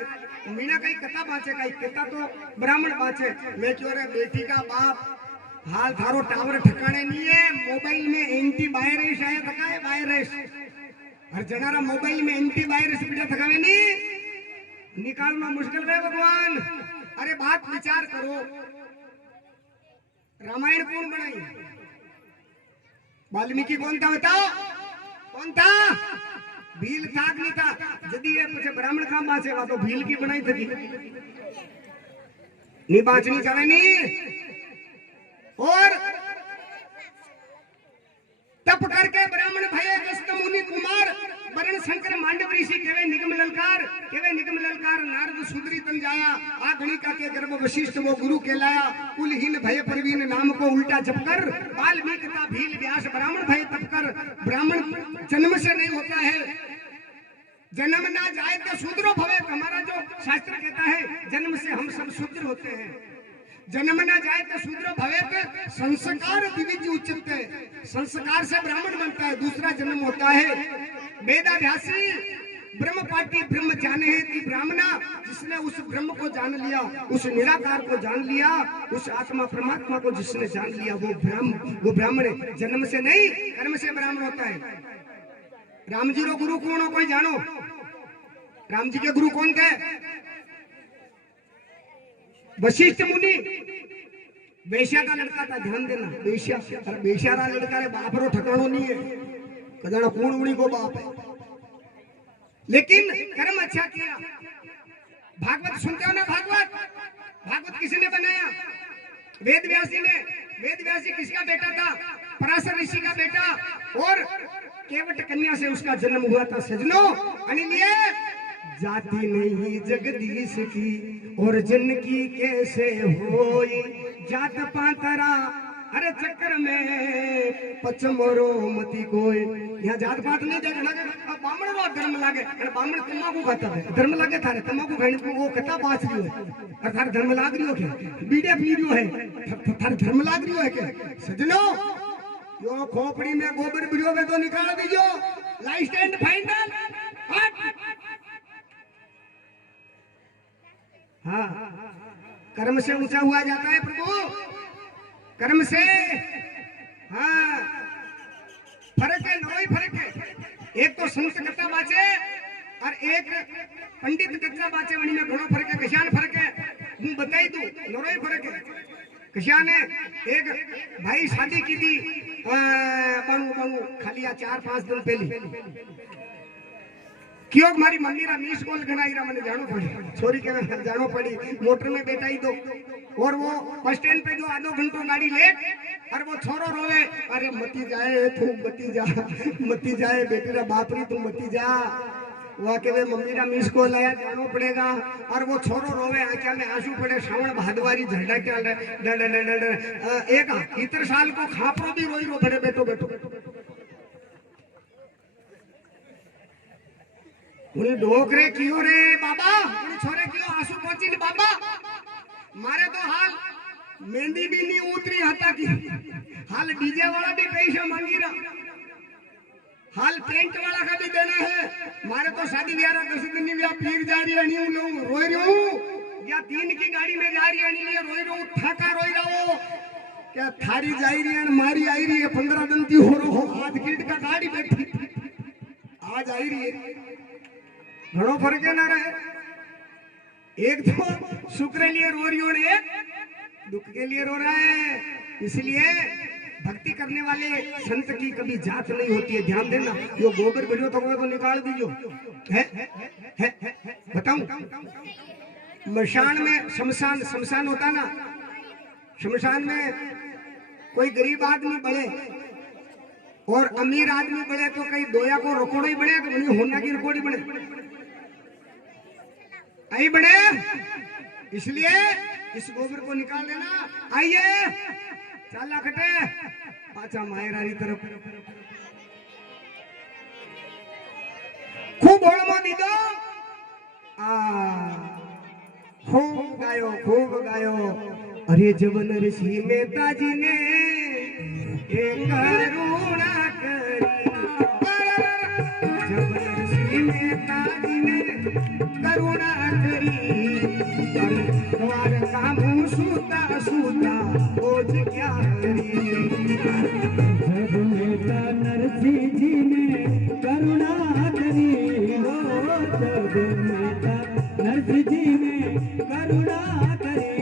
मीणा कई कथा बाँचे, कई कथा तो ब्राह्मण बाँचे। मैं क्यों रे बेटी का बाप, हाल थारो टावर ठिकाने नहीं है, मोबाइल में एंटी वायरस आया थका है, वायरस हर जनारा मोबाइल में एंटी वायरस पीड़ा थकावे नहीं, निकालना मुश्किल है भगवान। अरे बात विचार करो, रामायण कौन बनाई? वाल्मीकि कौन था बताओ, कौन था? भील था नहीं था? यदि ये कुछ ब्राह्मण काम बाँचे तो भील की बनाई थी, नहीं बाँचनी चाहे नहीं। और तप करके ब्राह्मण भय अगस्त मुनि कुमार वरण शंकर मांडव ऋषि केवे निगम ललकार नारद सुदरी तन जाया आ गणिका के गर्भ वशिष्ठ वो गुरु कहलाया कुलहीन भय प्रवीण नाम को उल्टा जपकर वाल्मीकि का भील व्यास ब्राह्मण भय तपकर। ब्राह्मण जन्म से नहीं होता है, जन्म ना जाए तो शूद्रो भवे। हमारा जो शास्त्र कहता है जन्म से हम सब शूद्र होते हैं, जन्म ना जाए तो शूद्र भवे, संस्कार दिव्य उचित है, संस्कार से ब्राह्मण बनता है, दूसरा जन्म होता है वेदाभ्यासी ब्रह्म पाटी ब्रह्म जाने है कि ब्राह्मणा, जिसने उस ब्रह्म को जान लिया, उस निराकार को जान लिया, उस आत्मा परमात्मा को जिसने जान लिया वो ब्राह्मण है। जन्म से नहीं कर्म से ब्राह्मण होता है। राम जी रो गुरु कौन हो कोई जानो? राम जी के गुरु कौन थे? वशिष्ठ मुनि। बेश्या का लड़का था, ध्यान देना, बेश्या। अरे बेश्या रा लड़का रे बाप रो ठिकानो नहीं है, कदाना कौन उड़ी को बाप है, लेकिन कर्म अच्छा किया। भागवत सुनते हो ना? भागवत किसने बनाया? वेद व्यासी ने। वेद व्यासी किसका बेटा था? पराशर ऋषि का बेटा, और केवट कन्या से उसका जन्म हुआ था। सजनो अनिलिए जाति नहीं जगदीश की और जन की कैसे होई जात पातरा, अरे चक्कर में पचमरो मती कोई। यहाँ जात पात नहीं देखना, बामण वो धर्म लागे, बामण तम्बाकू खाता है, धर्म लागे थारे तम्बाकू खाने को वो कथा बाँच रही है, और थारे धर्म लाग रही हो क्या? बीड़े पी रही है, थारे धर्म लाग रही हो है क्या? सजनो यो खोपड़ी में गोबर बिड़ियों में तो निकाल दीजियो, लाइफ स्टैंड फाइनल। हाँ, कर्म से ऊंचा हुआ जाता है प्रभु, कर्म से। हाँ, फर्क है, नरोई फर्क है। एक तो संत कथा बाचे और एक पंडित कथा बाचे, वनी में घणो फर्क है। कशान फर्क है हूँ बताई दू, नरोई फर्क है। कशान है, एक भाई शादी की थी बाणु खाली 4-5 दिन पहले क्यों मारी मम्मी रा मिस कॉल घणाई रा, मैंने जानो पड़ी, छोरी के जानो पड़ी, मोटर में बैठाई दो, और वो बस स्टैंड पे जो आधो घंटो गाड़ी लेट, और वो छोरो रोवे, अरे मती जाए तू, मती जाए बेटी रा बापरी तू मती जा। वहाँ के वे मम्मी रा मिस कॉल आया, जानो पड़ेगा, और वो छोरो रोवे, आंखों में आंसू पड़े, श्रावण भादवारी झंडा चल रहे, एक 70 साल को खापरो भी रोई रो बड़े बेटो उन्हें ढोकरे क्यों रे बाबा, उन्हें छोरे क्यों आंसू पहुंची नी बाबा। मारे तो हाल मेहंदी भी नहीं उतरी हता की, हाल डीजे वाला भी पैसा मांगी रहा, हाल टेंट वाला का भी देना है। मारे तो शादी ब्याह 10 दिन की ब्याह पीर जा रही है, नहीं रोई रही हूँ, या 3 की गाड़ी में जा रही है, नहीं रोई रही हूँ, ठाका रोई रहा हो क्या? थारी जा रही है मारी आई रही है, 15 दिन की हो रहा हो, आज किट का गाड़ी बैठी आज आई रही है, घणो फर्क है ना रहे। एक तो सुख के लिए रो रही हो, एक दुख के लिए रो रहा है। इसलिए भक्ति करने वाले संत की कभी जात नहीं होती है, ध्यान देना। यो गोबर भिड़ो तो निकाल दीजियो है? बताऊं, मशान में शमशान होता ना, शमशान में कोई गरीब आदमी बढ़े और अमीर आदमी बढ़े तो कहीं दोया को रकोड़ा ही बने, तो होना की रकोड़ी बने आई बने। इसलिए इस गोबर को निकाल लेना। आइए ચાલા ખટે પાછા માયરાની તરફ ખૂબ ઓળમાં દીધો खूब गायो अरे जब नरसिंह मेहता जी ने एक करुणा करी जब नरसिंह मेहता जी ने करुणा करी द्वारका मुँह सूता सूता बोझ क्या हरी जब मेहता नरसिंह जी ने करुणा करी हो जब मेहता नरसिंह जी ने करुणा करी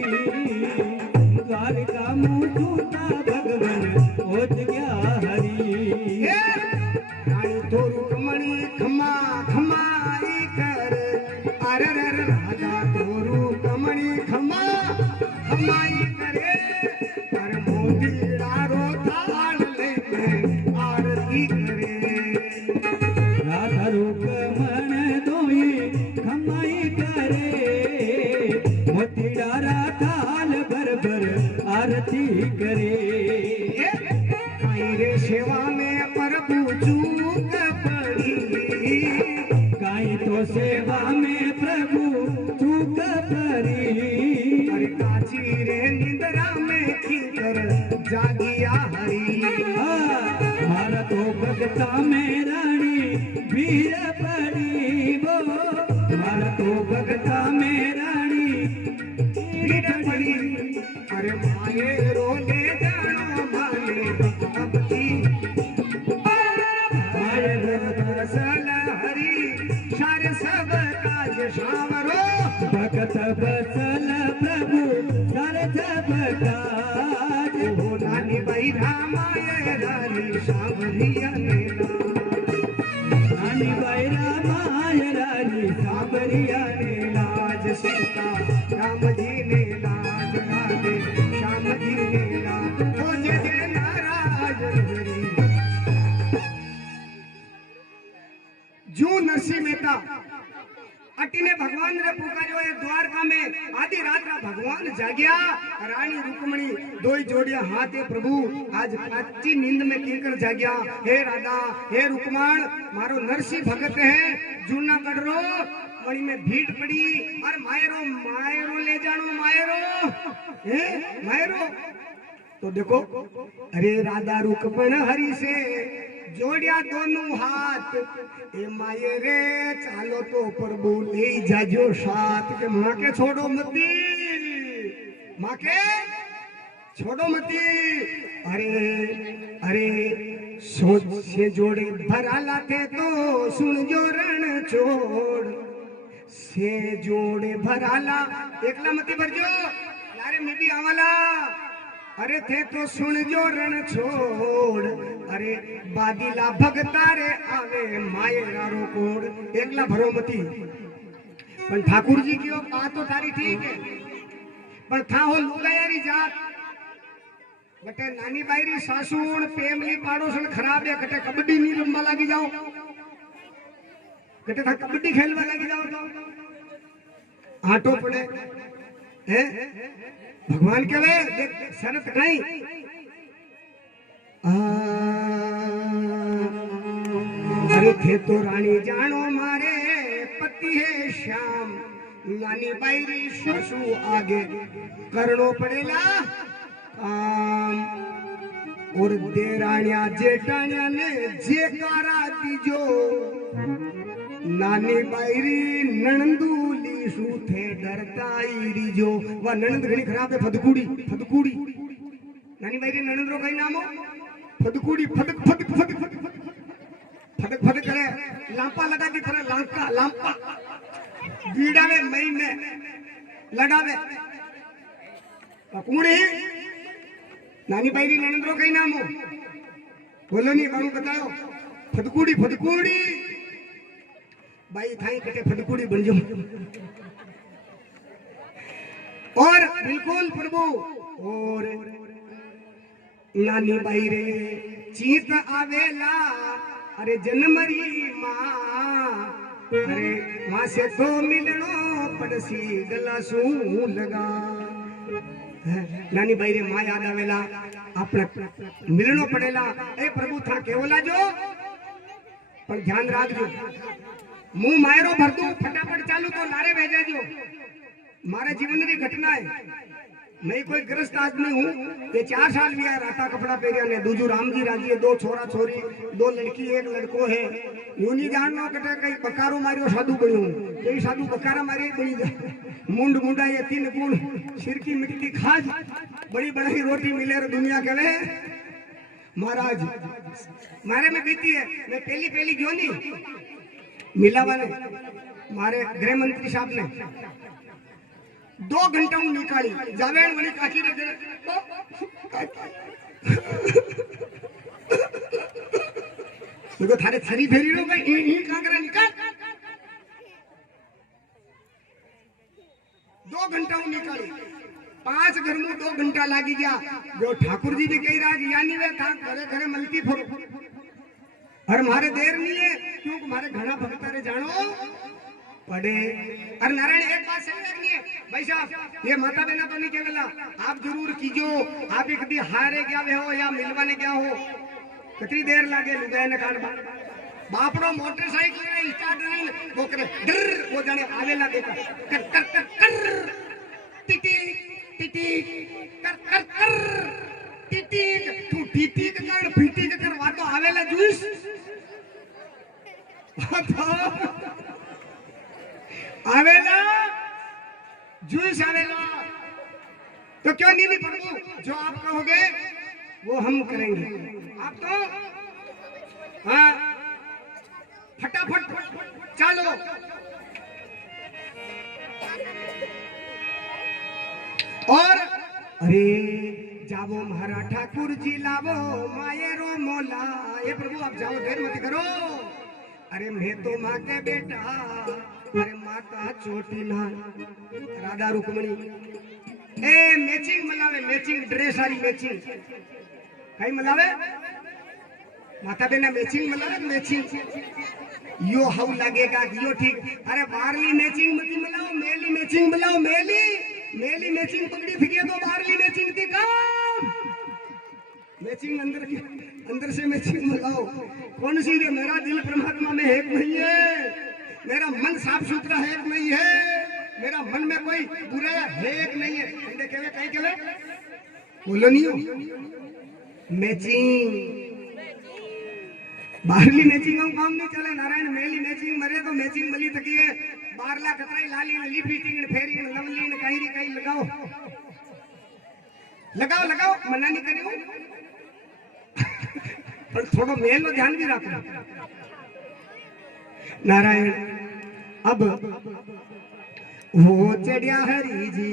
द्वारका मुँह सूता भगवन ओज गया हरी रानी तो रुक्मणी खमा खमाई कर अरे राजा तो रुक्मणी खमा खमाई करे अरे मोदी डारो थाल लेके आरती करे राधा रुक्मण दोई खमाई करे मोती डारा थाल भर भर आरती करे रे सेवा में प्रभु चूक पड़ी काई तो सेवा में प्रभु चूक पड़ी अरे काची रे निंद्रा में खीकर जागिया हरी मारा तो भगता में रानी वीर पड़ी वो मारा तो भगता में रानी वीर पड़ी अरे माये रोले जानो माने अब की माये रसल हरी सार सब काज सावरो भगत बसल प्रभु सार सब काज हो नानी बैरा माये रानी सावरिया नेला नानी बैरा माये रानी सावरिया ने लाज सीता राम जी ने लाज राधे श्याम जी ने लाज हो जय नाराज हरी जो नरसिंह मेहता अटीने भगवान रे पुकार्यो ए द्वारका में आधी रात रा भगवान जाग्या रानी रुक्मणी दोई जोड़िया हाथे प्रभु आज अच्छी नींद में कीकर जाग्या हे राधा हे रुक्मण मारो नरसिंह भगत है जूना कड़रो मणि में भीड़ पड़ी और मायरो मायरो ले जानो मायरो है मायरो तो देखो अरे राधा रुक्मण हरि से जोड़िया दोनों हाथ ए माये रे चालो तो प्रभु ले जाजो साथ के माँ के छोड़ो मती माँ के छोड़ो मती अरे अरे सोच से जोड़े भराला थे तो सुन जो रण छोड़ से जोड़े भराला एकला मती भरजो यारे मैं भी आवाला अरे थे तो सुन जो रण छोड़ अरे बादीला भगता रे आवे मायरा रो कोड एकला भरो मती पण ठाकुर जी की बात तो तारी ठीक है पण था हो लुगायारी जात बटे नानी बाईरी सासूण पेमली पाड़ोसन खराब है कटे कबड्डी नी रमवा लागी जाओ कटे था कबड्डी खेलवा लागी जाओ तो आटो पड़े हैं भगवान के वे देख शरत नहीं अरे थे तो रानी जानो मारे पति है श्याम नानी बाईरी ससु आगे करनो पड़ेला काम और देरानिया जेठानिया ने जेकारा दीजो नानी बाईरी नणंदूली सूथे डरताई रीजो वा नणंद घणी खराब है फदकुड़ी फदकुड़ी नानी बाईरी नणंदरो कई नामो फदकुड़ी फदक फदक फदक फदक फदक फदक करे लांपा लगा दी तरह लांका लांपा बीड़ावे मई में लड़ावे कुड़ी नानी बाईरी नणंदरो कई नामो बोलो नहीं बाणू बताओ फदकुड़ी फदकुड़ी भाई थाई कटे फटकुड़ी बन जो और बिल्कुल प्रभु और नानी बाई रे चीत आवेला अरे जन्मरी माँ अरे माँ से तो मिलनो पड़सी गला सू लगा नानी बाई रे माँ याद आवेला આપણે મિલનો પડેલા એ પ્રભુ થા કેવલા જો પણ ધ્યાન રાખજો હું માયરો ભરતું ફટાફટ ચાલू तो लारे भेजा जो मारे जीवन की घटना है मैं कोई ग्रस्त आदमी हूँ ये 4 साल भी राता कपड़ा पहरिया ने दूजू रामजी राजी 2 छोरा छोरी 2 लड़की 1 लड़को है यूं नहीं जाननो कटे कई बकारो मारियो साधु बन्यो यही साधु बकारा मारे बनी जाए मुंड मुंडा ये 3 गुण सिर की मिट्टी खाज बड़ी बड़ी रोटी मिले रे दुनिया के वे महाराज मारे में बीती है मैं पहली जो नहीं मिलावा ने मारे गृह मंत्री साहब ने 2 घंटा में निकाली जावेन वाली काकी ने देखो थारे थरी फेरी लो भाई ई काकरा निकाल 2 घंटा में निकाली 5 घर में 2 घंटा लागी गया जो ठाकुर जी भी कही रहा कि यानी वे था घरे घरे मलती फोड़ो और मारे देर नहीं है क्योंकि मारे घना भक्ता रे जानो पड़े और नारायण एक बात समझनी है भाई साहब ये माता बहना तो नहीं केवला आप जरूर कीजो आप एक दी हारे गया वे हो या मिलवाने गया हो कितनी देर लागे लुगाई ने कान बापड़ो मोटरसाइकिल ने स्टार्ट नहीं वो करे डर वो जाने आवेला देखा कर कर कर कर टिटी टिटी कर कर कर टिटी तू टिटी कर पीटी कर वातो आवेला जूस आवेला जूस आवेला तो क्यों नहीं प्रभु जो आप कहोगे वो हम करेंगे आप तो हाँ फटाफट चलो और अरे जावो महाराज ठाकुर जी लावो मायरो मोला ये प्रभु आप जाओ देर मत करो अरे मैं तो माँ के बेटा अरे माता छोटी ना राधा रुक्मणी ए मैचिंग मलावे मैचिंग ड्रेस वाली मैचिंग कई मलावे माता बेना matching Malawi matching yo how लगेगा यो ठीक अरे बारली मैचिंग मत मलाओ मेली मैचिंग मलाओ मेली मैचिंग पकड़ी थी तो बारली मैचिंग थी काम मैचिंग अंदर से मैचिंग मलाओ कौन सी है मेरा दिल परमात्मा में एक नहीं है मेरा मन साफ सुथरा है एक नहीं है मेरा मन में कोई बुरा है एक नहीं है देखे कहीं के बोलो नहीं हो मैचिंग बाहरली मैचिंग हम काम नहीं चले नारायण मेली मैचिंग मरे तो मैचिंग मली तकी है बारला कतराई लाली ली फिटिंग फेरी लवली ने कहीं लगाओ लगाओ लगाओ मना नहीं करियो पर थोड़ा मेल में ध्यान भी रखो नारायण अब वो चढ़िया हरी जी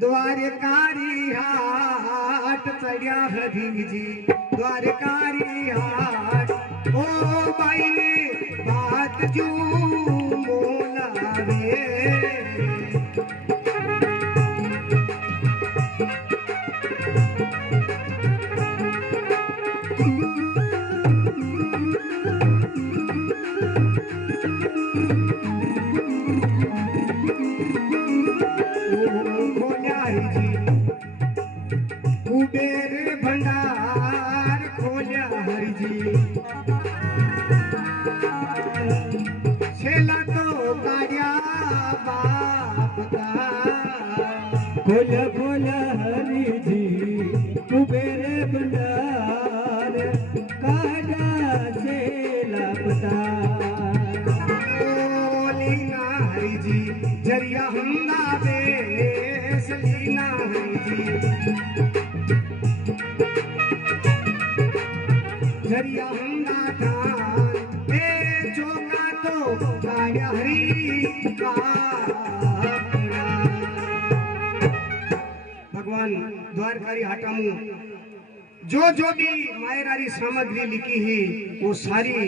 द्वारकारी हाट चढ़िया हरी जी द्वारकारी हाट ओ भाई ने बात जू मोलावे कुबेर भंडार खोलिया हरि जी छेला तो काढ़िया बाप का खोलिया खोलिया हरि जी कुबेर भंडार काढ़ा छेला पता लीना हरि जी जरिया हंगा बेस लीना हरि जी जरिया हंगा धान ए चोका तो काढ़ा हरी का भगवान द्वारकारी हाटामू जो भी मायरारी सामग्री लिखी है वो सारी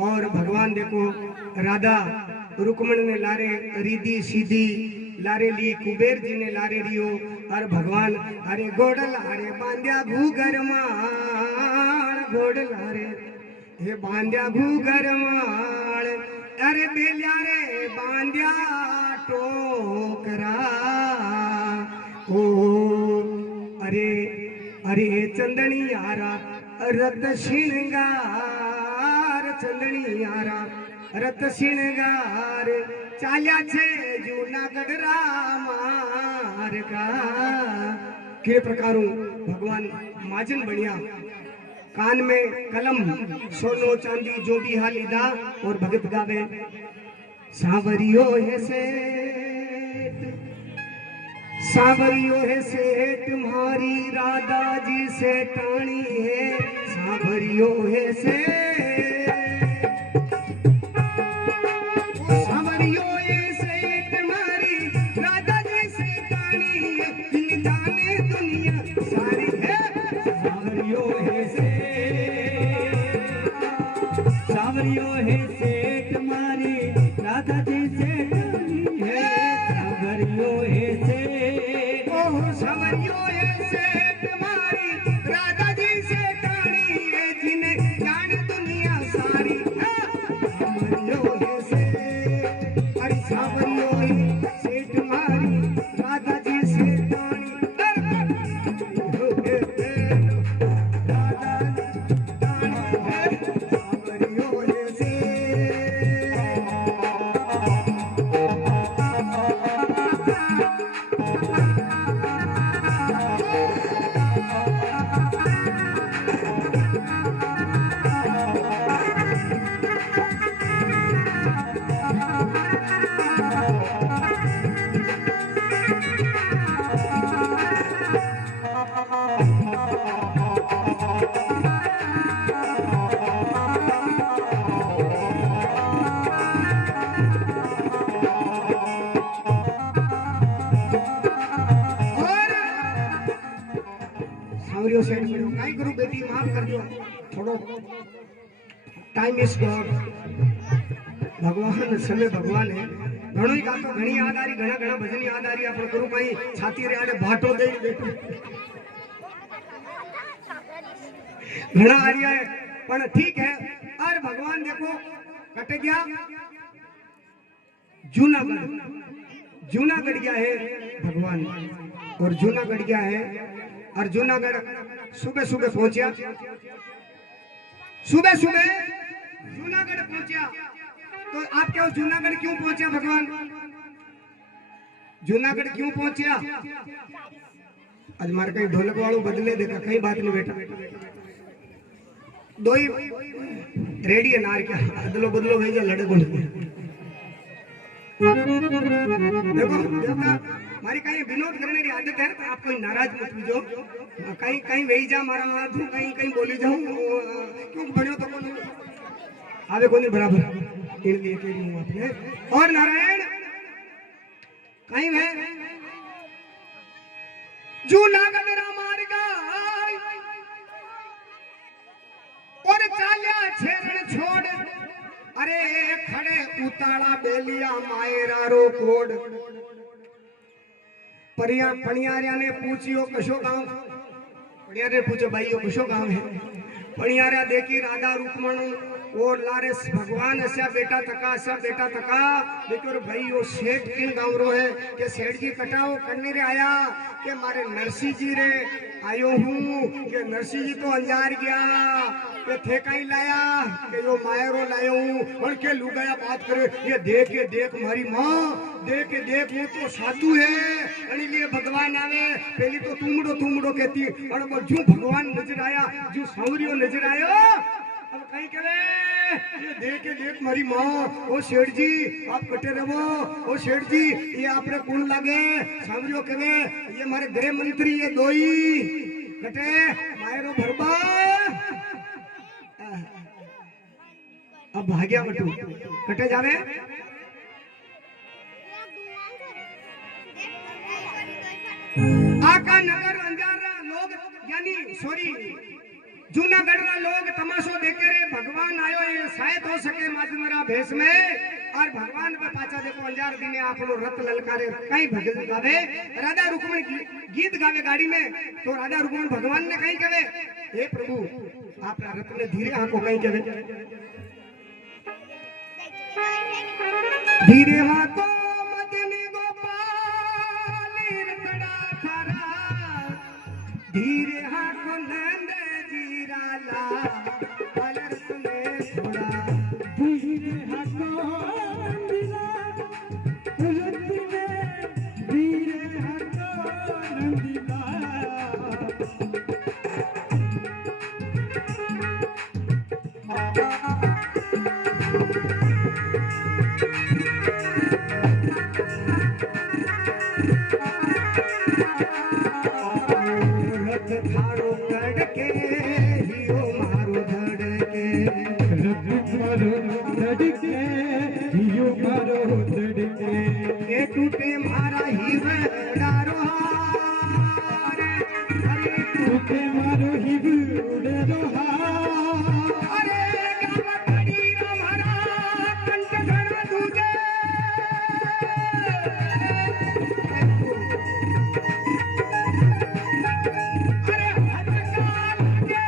और भगवान देखो राधा रुक्मण ने लारे रिदी सीधी लारे ली कुबेर जी ने लारे रियो और भगवान अरे गोडल अरे बांध्या घूगर माल गोडल अरे हे बांध्या घूगर माल अरे बेलिया रे बांध्या टोकरा ओ अरे अरे चंदनी यारा रत श्रृंगार चंदनी यारा रत श्रृंगार चाल्या छे जूनागढ़ रामार का के प्रकारों भगवान माजन बनिया कान में कलम सोनो चांदी जो भी हालीदा और भगत गावे सांवरियो है सेठ सांवरियो है सेठ मारी राधा जी से टाणी है सांवरियो है सेठ सांवरियो है सेठ मारी राधा जी से टाणी है जाने दुनिया सारी है सांवरियो है सांवरियो है सेठ मारी राधा जी से टाणी है सांवरियो है सेठ ओ सांवरियो है सेठ मारी राधा जी से टाणी है जिन्हें जाने दुनिया सारी है सांवरियो है सेठ अरे सांवरियो है सेठ मारी राधा जी से टाणी सांवरियो सेठ बोलो काई करू बेटी माफ कर दो थोड़ो टाइम इज गॉड भगवान समय भगवान है घणो ही गातो घणी याद आ रही घणा घणा भजन याद आ रही अपन करू काई छाती रे आड़े भाटो दे बेटी घणा आ रही है पण ठीक है और भगवान देखो कट गया जूनागढ़ गया है भगवान और जूनागढ़ गया है और जूनागढ़ सुबह सुबह पहुंचा जूनागढ़ पहुंचा तो आप क्या जूनागढ़ क्यों पहुंचा भगवान जूनागढ़ क्यों पहुंचा आज मारे कहीं ढोलक वालों बदले देखा कहीं बात नहीं बेटा दो ही रेडी है नार क्या अदलो बदलो भेजा लड़े को देखो देवता मारी कहीं विनोद करने की आदत है आप कोई नाराज मत लीजो कहीं कहीं वही जा मारा हाथ कहीं कहीं बोली जाऊं क्यों बनो तो कौन आवे कोनी बराबर इन लिए के हूं अपने और नारायण कहीं है जूनागढ़ मार्ग और चाल्या छेरण छोड़ अरे खड़े उताड़ा बेलिया मायरा रो कोड पणियारिया ने पूछियो कशो गांव पणियारे पूछो भाई यो कशो गांव है पणियारिया देखी राधा रुक्मण और लारे भगवान ऐसा बेटा तका देखो भाई यो सेठ किन गांव रो है के सेठ जी कटाओ करने रे आया के मारे नरसिंह जी रे आयो हूँ के नरसिंह जी तो अंजार गया के थे कहीं लाया के यो मायरो लायो हूँ और के लुगाया बात करे ये देख मारी माँ देख वो तो साधु है लिए भगवान आवे पहली तो तुमड़ो कहती और जो भगवान नजर आया जो सांवरियो नजर आयो अब कहीं करे ये देख मारी माँ ओ सेठ जी आप कटे रहो ओ सेठ जी ये आपने कौन लागे सांवरियो कहे ये मारे गृह मंत्री ये दोई कटे मायरो भरबा अब भाग्या बटू कटे जावे आका नगर अंजारा लोग यानी सॉरी जूनागढ़ रा लोग तमाशो देखे रे भगवान आयो ये शायद हो सके माजमरा भेष में और भगवान पे पाचा देखो अंजार दिने आपनो रथ ललकारे कई भजन गावे राधा रुक्मण गीत गावे गाड़ी में तो राधा रुक्मण भगवान ने कहीं कहे हे प्रभु आप रथ में धीरे हाको कहीं कहे धीरे हाको मदन गोपाल रतड़ा थारा धीरे हाको रथ थारो कड़के हियो मारो धड़के रथ मारो धड़के हियो मारो धड़के ए टूटे मारा हिवड़ारो हार अरे टूटे मारो हिवड़ारो हार अरे गावा कड़ी रो मारा कंठ घड़ा दूजे अरे हटका लगे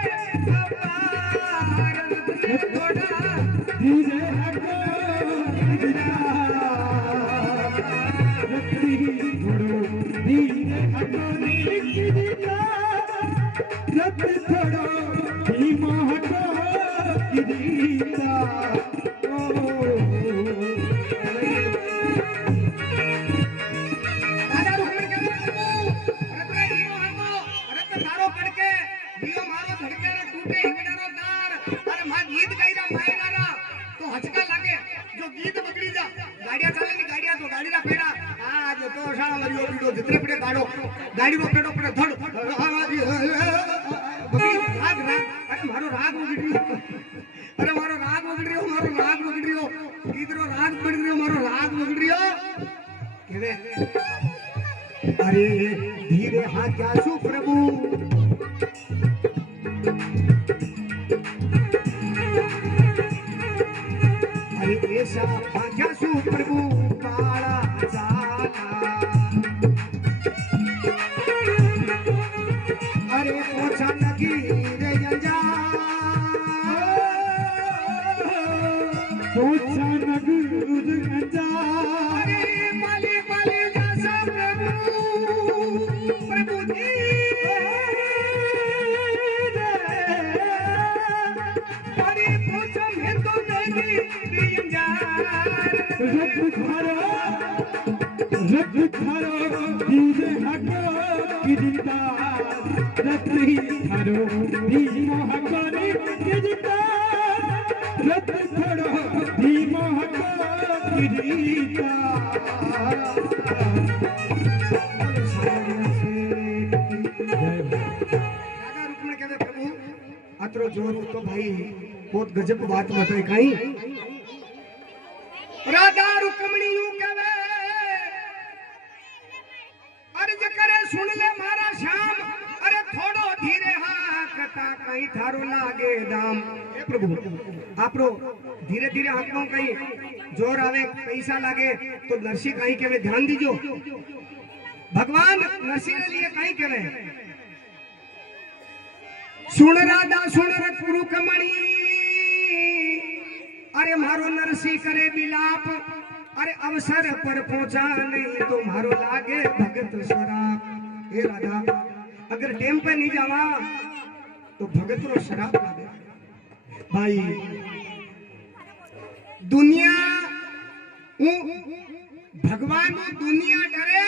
अपार थोड़ा धीरे हटो धीरे हटो रथ थोड़ो धीमा हटो गिरीता राजा रुक्मिणी के रथ रे हीरो हटो रथ थारो कड़के हियो मारो धड़के रे टूटे हिवड़ारो तार अरे मां गीत गाई रा मायरा रा तो हचका लागे जो गीत बगड़ी जा गाड़िया चले नी गाड़िया तो गाड़ी रा पेड़ा आज तो शाला मरियो पीडो जितने पेड़े गाड़ो गाड़ी रो पेड़ो पेड़ो धड़ बगड़ी राग राग अरे मारो राग बगड़ी अरे मारो राग बगड़ी हो गीत रो राग बगड़ी हो मारो राग बगड़ी हो केवे अरे धीरे हाँ क्या सु प्रभु अरे ऐसा हाँ क्या सु प्रभु काला जाला अरे पोछा लगी रे जंजा पोछा नगुर गंजा अरे माली माली जैसा प्रभु जी अरे पोछा में तो नहीं जंजा रथ थारो धीरे हटो गिरीता रथ ही थारो धीमो हटो गिरीता रथ थारो धीमो हटो गिरीता राजा रुक्मिणी कहते प्रभु अतरो जोर तो भाई बहुत गजब बात बताई कहीं राजा रुक्मिणी यूं कहवे अर्ज करे सुन ले मारा श्याम अरे थोड़ो धीरे हाँ कथा कहीं थारो लागे दाम हे प्रभु आपरो धीरे धीरे हाथों कहीं जोर आवे पैसा लागे तो नरसी कहीं के ध्यान दीजो भगवान नरसी के लिए कहीं के सुन राधा सुन रुक्मणी अरे मारो नरसी करे बिलाप अरे अवसर पर पहुंचा नहीं तो मारो लागे भगत शराब हे राधा अगर टेम पे नहीं जावा तो भगत रो शराब लागे भाई दुनिया भगवान दुनिया डरे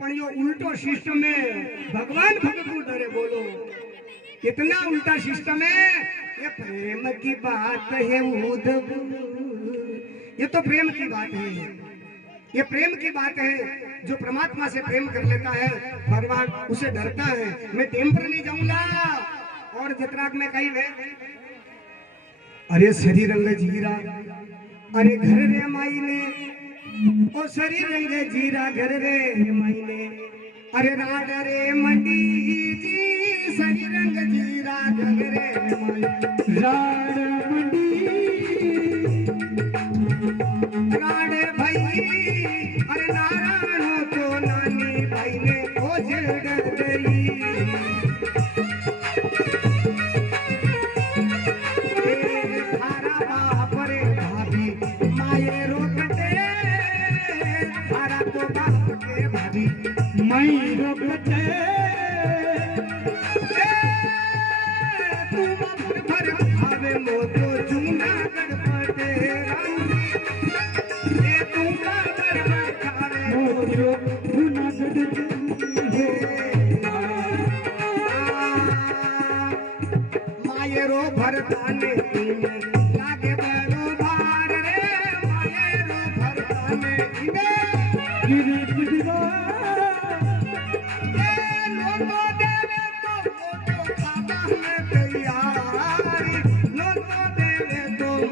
पर यो उल्टो सिस्टम है भगवान भगत को डरे बोलो कितना उल्टा सिस्टम है ये प्रेम की बात है उद्धव ये तो प्रेम की बात है ये प्रेम की बात है जो परमात्मा से प्रेम कर लेता है भगवान उसे डरता है मैं टेम पर नहीं जाऊंगा और जितना में कही है अरे शरीर रंग जीरा अरे घर रे माई ने ओ शरीर रंग जीरा घर रे माई ने अरे राड रे मंडी जी शरीर रंग जीरा घर रे माई राड मंडी राड भाई अरे नारायण तो नानी भाई ने ओझड़ गई मई रोकते तू भर भर खावे मोतो चुन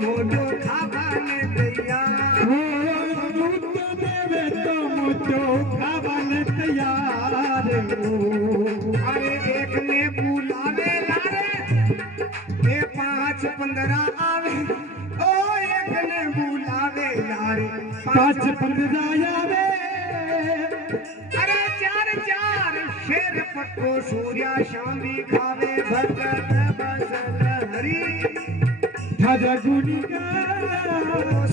मोटो खावाने तैयार मुद्दो देवे तो मुद्दो खावाने तैयार अरे एक ने बुलावे लारे ये 5-15 आवे ओ एक ने बुलावे लारे 5-15 आवे अरे 4 शेर पक्को सूर्या शाम भी खावे भगत बसल हरी ध्वजा गुनी का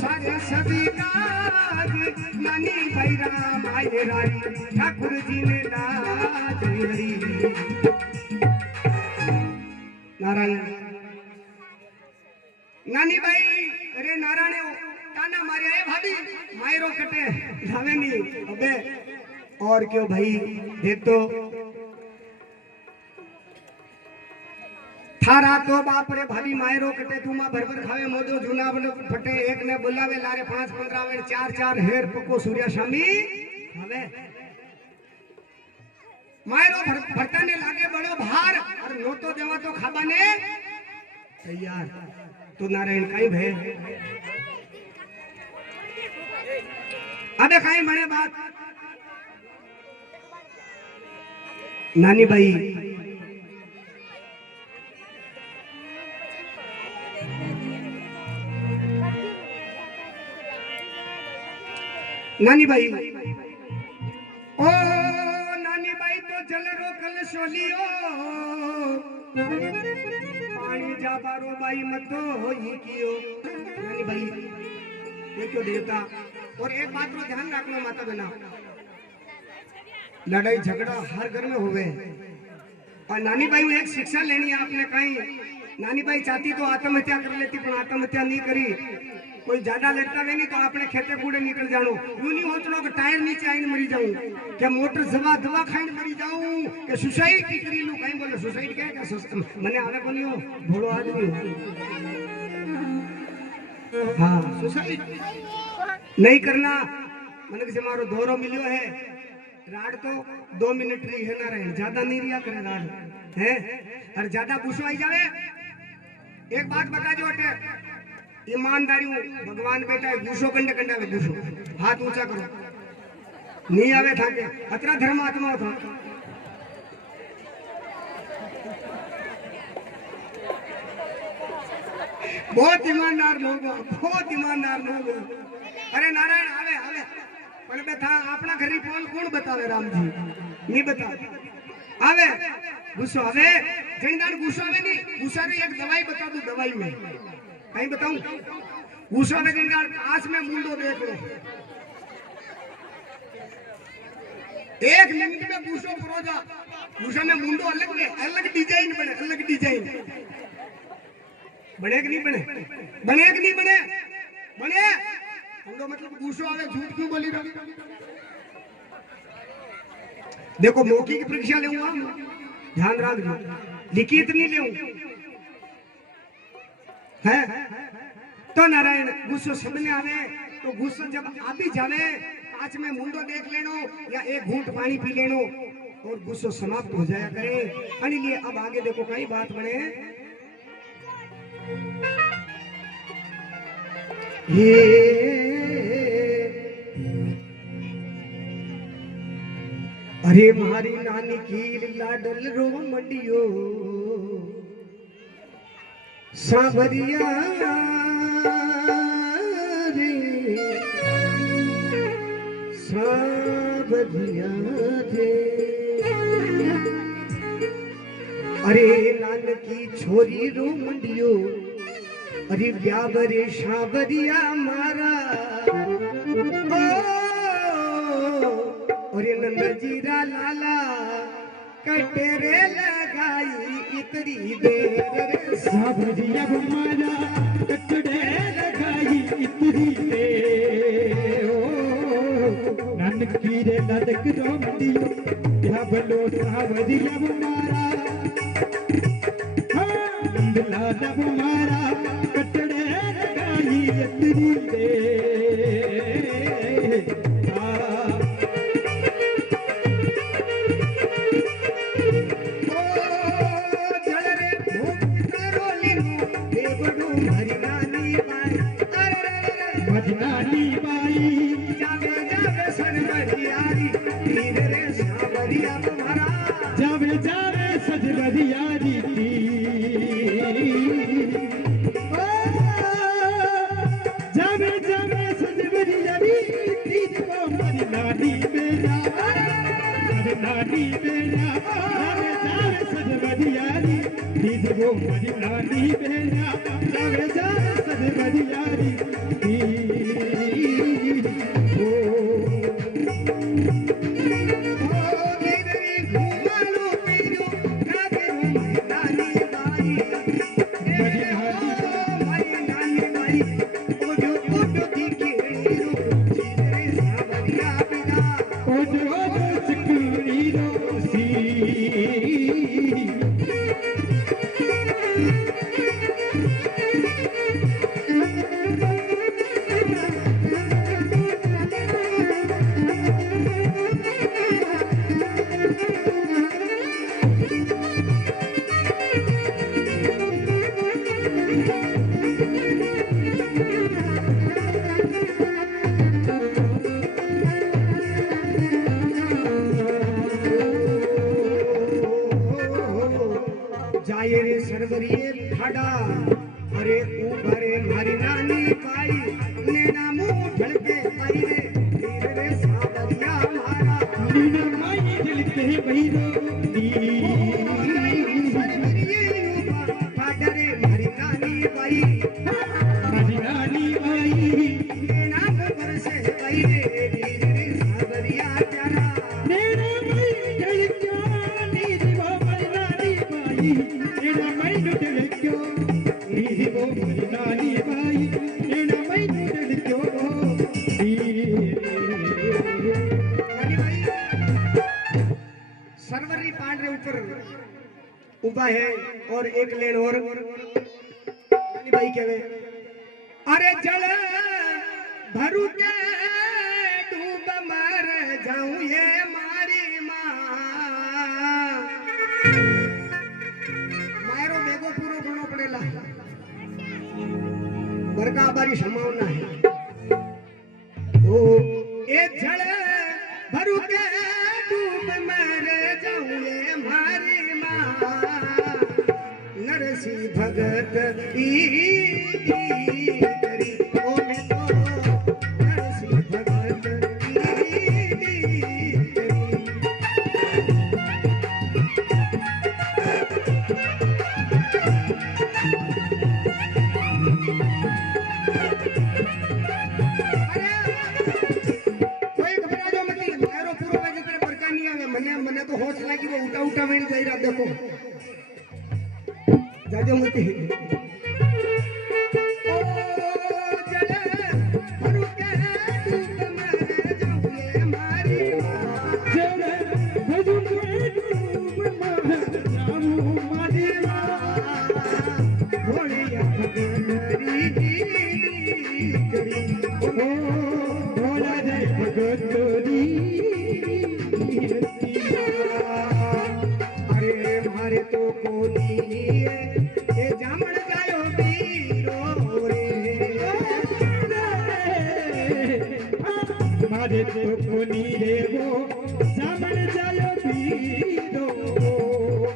सारे सभी काज नानी भैरा माये रानी ठाकुर जी ने लाज हरी नारायण नानी भाई अरे नारायण ताना मारे ए भाभी मायरो कटे लावे नहीं अबे और क्यों भाई देख तो थारा तो बाप रे भाभी मायरो कटे तुमा भरभर खावे मोदो जूना फटे एक ने बुलावे लारे 5-15 में 4 हेर पको सूर्या शामी खावे मायरो भरता ने लागे बड़ो भार और नोतो देवा तो खाबा ने तैयार तो नारायण काई भे अबे काई बने बात नानी भाई नानी भाई ओ नानी भाई तो जल रोकल सोलियो पानी जाबारो बाई मतो होई कियो नानी भाई देखो देवता और एक बात को ध्यान रखना माता बना लड़ाई झगड़ा हर घर में होवे और नानी भाई में एक शिक्षा लेनी है आपने कहीं नानी भाई चाहती तो आत्महत्या कर लेती पर आत्महत्या नहीं करी कोई ज्यादा लड़ता वे नहीं तो आपने खेते कूड़े निकल जानो यूं नहीं होचनो कि टायर नीचे आईने मरी जाऊं क्या मोटर दवा खाईने मरी जाऊं कि सुसाइड की करी लूं कहीं बोले सुसाइड क्या है मने आवे बोलियो भोलो आदमी हां सुसाइड नहीं करना मन के मारो दोरो मिलियो है राड तो 2 मिनट रही है ना रहे ज्यादा नहीं रिया करे राड है और ज्यादा गुस्सा आई जावे एक बात बता जो अटे ईमानदारी भगवान बेटा है गुस्सो कंडे कंडे आवे गुस्सो हाथ ऊंचा करो नहीं आवे थाके अतरा धर्मात्मा था बहुत ईमानदार लोग अरे नारायण आवे आवे पर बेटा अपना घरी कौन कौन बतावे राम जी नहीं बता आवे गुस्सो आवे जिंदान गुस्सो आवे नहीं गुस्सा की एक दवाई बता दूं दवाई में कहीं बताऊं गुस्सा में जिंदान कांच में मुंडो देख लो 1 मिनट में गुस्सो परोजा गुस्सा में मुंडो अलग डिजाइन बने बने कि नहीं बने मुंडो मतलब गुस्सो आवे झूठ क्यों बोली रहा देखो मौखिक परीक्षा लेऊंगा ध्यान रखना लिखित नहीं लेऊं है तो नारायण गुस्सो सबने आवे तो गुस्सो जब आ भी जावे कांच में मुंडो देख लेनो या एक घूंट पानी पी लेनो और गुस्सो समाप्त हो जाया करे लिए अब आगे देखो कई बात बने अरे मारी नानी की लाडल रो मंडियो सावरिया रे सावरिया रे अरे नान की छोरी रो मंडियो अरे व्यावरे सावरिया मारा और नंदजीरा लाला कटेरे लगाई इतनी देर सावरिया मारा कटड़े लगाई इतनी देर नन कीरे लदक रोमदियो क्या बोलो सावरिया मारा लाला मारा कटड़े लगाई इतनी देर हरी नानी મારી નાની બાઈ जावे जावे सनबरियारी तीर रे सावरिया तुम्हारा જાવે જાવે સજવરિયારી જાવે જાવે સજવરિયારી તીજો મારી નાની બેરા મારી નાની બેરા જાવે જાવે સજવરિયારી તીજો મારી નાની બેરા જાવે જાવે સજવરિયારી जाये रे सरवरिये ठाडा अरे उभरे मारी नानी पाई नेना मुंह ढलके पाई रे तीर रे सावरिया मारा नीना माई ढलके भैरो सरवरिये ठाडा रे मारी नानी पाई नेना मुंह से पाई रे तीर रे सावरिया प्यारा नेना माई ढलके नीदो मारी नानी बाई नेना माई ढलके नीदो मारी नानी बाई नेना माई ढलके नानी भाई सरवरी पांडरे ऊपर उबा है और एक लेन और नानी भाई कहवे अरे जल भरू के डूब मर जाऊं ये मारी मां मारो बेगो पूरो घणो पड़ेला बरका बारी संभावना है ओ ए जल भरू के डूब मर जाऊं ये मारी मां नरसी भगत ई करी ओ मैं तो नरसी भगत ई करी कोई घबरा जो मत मारो पूरो वाजे तेरे बरका नहीं आवे मने मने तो होश लागी वो उठा उठा वेण जाई रहा देखो जाजो मत ओ जले भरू के डूब मर जाऊं ये मारी जले भरू के डूब मर जाऊं मारी भोलिया भगतरी करी ओ भोला जय भगतरी अरे मारे तो कोनी ये जामण जायो बीरो रे मारे तो कोनी रे वो जामण जायो पीरो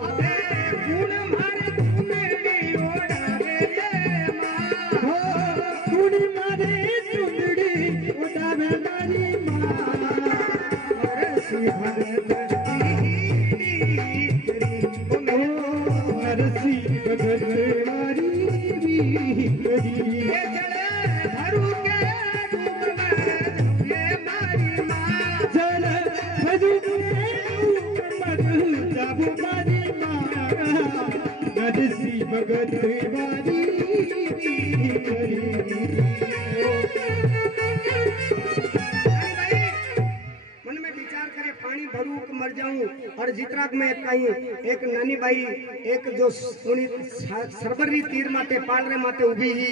अबे गुण मारे चुंदड़ी ओढ़ावे रे मां हो कुड़ी मारे चुंदड़ी उड़ावे मारी मां नरसी भगत ओ नरसी भगत मारी करी ये जले भरू के डूब मर ये मारी मां जल भजू मर जाबू मारी मां नरसी भगत मारी करी मन में विचार करे पानी भरू के मर जाऊं और जितना मैं कहीं एक नानी बाई एक जो सरबरी तीर माटे पालरे माटे उभी ही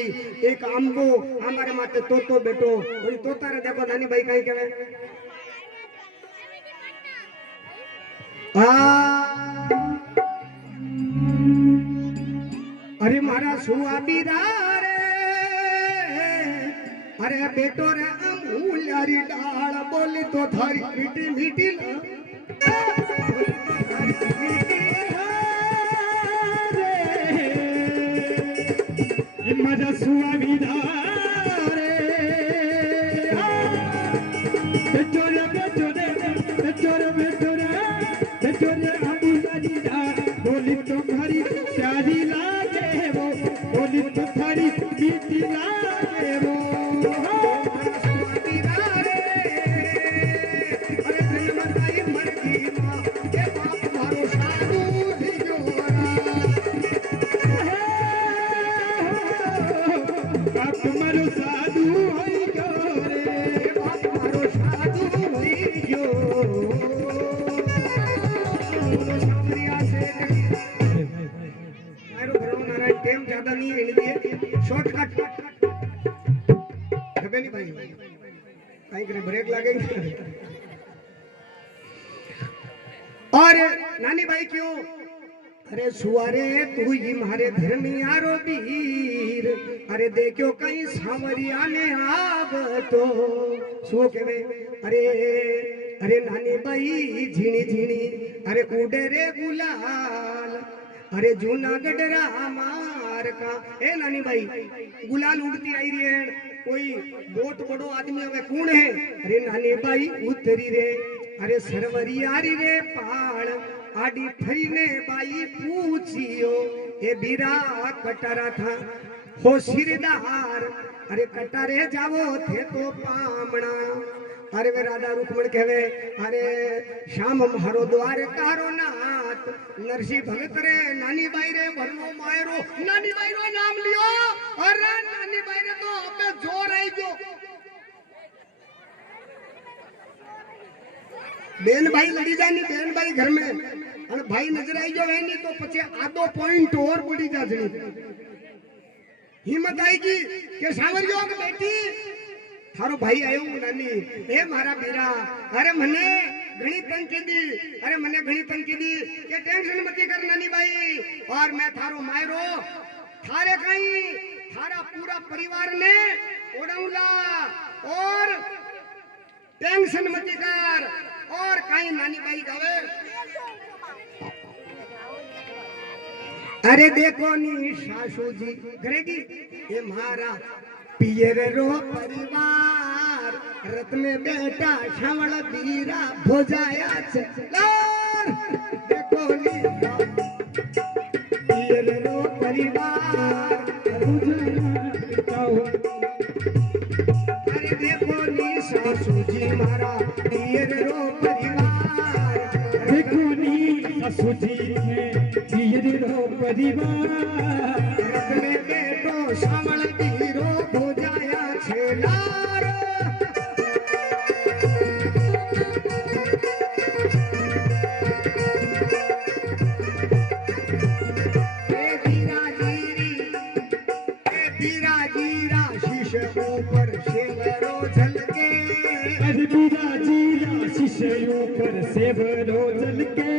एक आंबो हमारे माटे तोतो बेटो और तोता रे देखो नानी बाई कहीं कहे अरे मारा सुआ बीरा रे अरे बेटो रे अमूल्यारी डाल बोली तो थारी मीठी मीठी ना मजा सुविधारे बेचोरे बेचोरे बेचोरे बेचोरे बेचोरे अमूल्यारी डाल बोली तो थारी प्यारी लागे वो बोली तो थारी मीठी लागे वो शॉर्टकट नहीं भाई कहीं करे ब्रेक लगेंगे और नानी भाई क्यों अरे सुअरे तू ही मारे धर्मियारो वीर अरे देखो कहीं सावरिया ने आव तो सो के अरे अरे नानी भाई झीणी झीणी अरे उड़े रे गुलाल अरे जूनागढ़ रामार का ए नानी भाई गुलाल उड़ती आई रही है कोई बहुत बड़ो आदमी हमें कौन है अरे नानी भाई उतरी रे अरे सरवरी आरी रे पहाड़ आडी थई ने बाई पूछियो ए बीरा कटारा था हो सिरदार अरे कटारे जावो थे तो पामणा अरे वे राधा रुक्मण कहवे अरे श्याम मारो द्वार कारो नाथ नरसी भगत रे नानी बाई रे भरनो मायरो नानी बाई रो नाम लियो अरे नानी बाई रे तो अबे जोर आई गयो बेन भाई लड़ी जानी बेन भाई घर में और भाई नजर आई जो वेनी तो पछे आधो पॉइंट और बड़ी जाजनी हिम्मत आएगी के सावरियो के बेटी थारो भाई आयो नानी ए मारा बेरा अरे मने घणी तंग की दी अरे मने घणी तंग की दी के टेंशन मत कर नानी भाई और मैं थारो मायरो थारे कहीं थारा पूरा परिवार ने ओडाउला और टेंशन मत कर और कहीं नानी भाई गावे अरे देखो नी सासू जी करेगी ये मारा पियर रो परिवार रत में बेटा श्यामल बीरा भोजाया चलार देखो नी पियर रो परिवार अरे देखो नी सासू जी मारा पियर रो परिवार देखो नी सासू जी में पियर रो परिवार रत में बेटो श्यामल बीरो भोजाया छेलार ऊपर सेवरो झलके बीरा जीरा शीशे ऊपर सेवरो झलके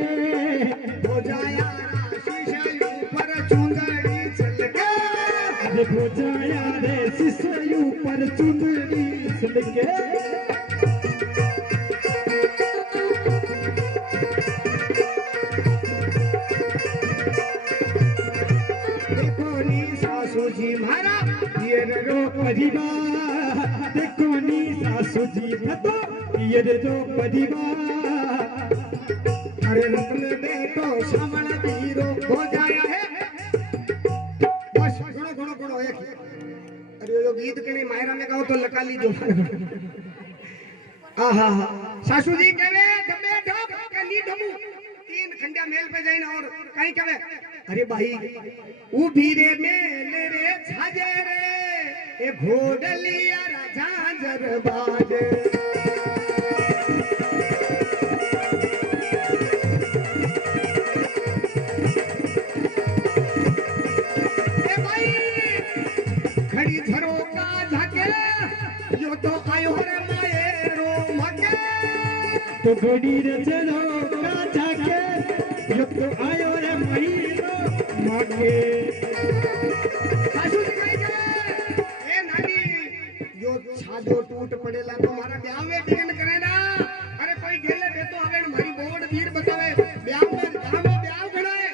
भोजाया शीशे ऊपर चुंदड़ी झलके भोजाया रे शीशे ऊपर चुंदड़ी झलके देखो नी सासू जी मारा पियर रो परिवार देखो नी सासू जी भतो पियर रो परिवार अरे रत्न बेटो श्यामल बीरो भोजाया है बस घणो घणो घणो एक अरे यो गीत कने मायरा में गाओ तो लका लीजो आहा सासू जी कहवे डबे ढब के नी ढबू तीन खंडिया मेल पे जाइन और कहीं कहवे अरे भाई उभी रे मेले रे छाजे रे ए घोडलिया राजा जरबाज ए भाई खड़ी झरो का झाके यो तो आयो रे मायरो मगे तो घड़ी रे चलो का जाके यो तो आयो रे महीनो मागे सासू जी कहीं गए ए नानी यो सौदो टूट पड़ेला तो मारा ब्याह में बिगन करे ना। अरे कोई गेले बेतो आवे ने मारी बोर्ड वीर बतावे ब्याह में ब्याह खड़ाए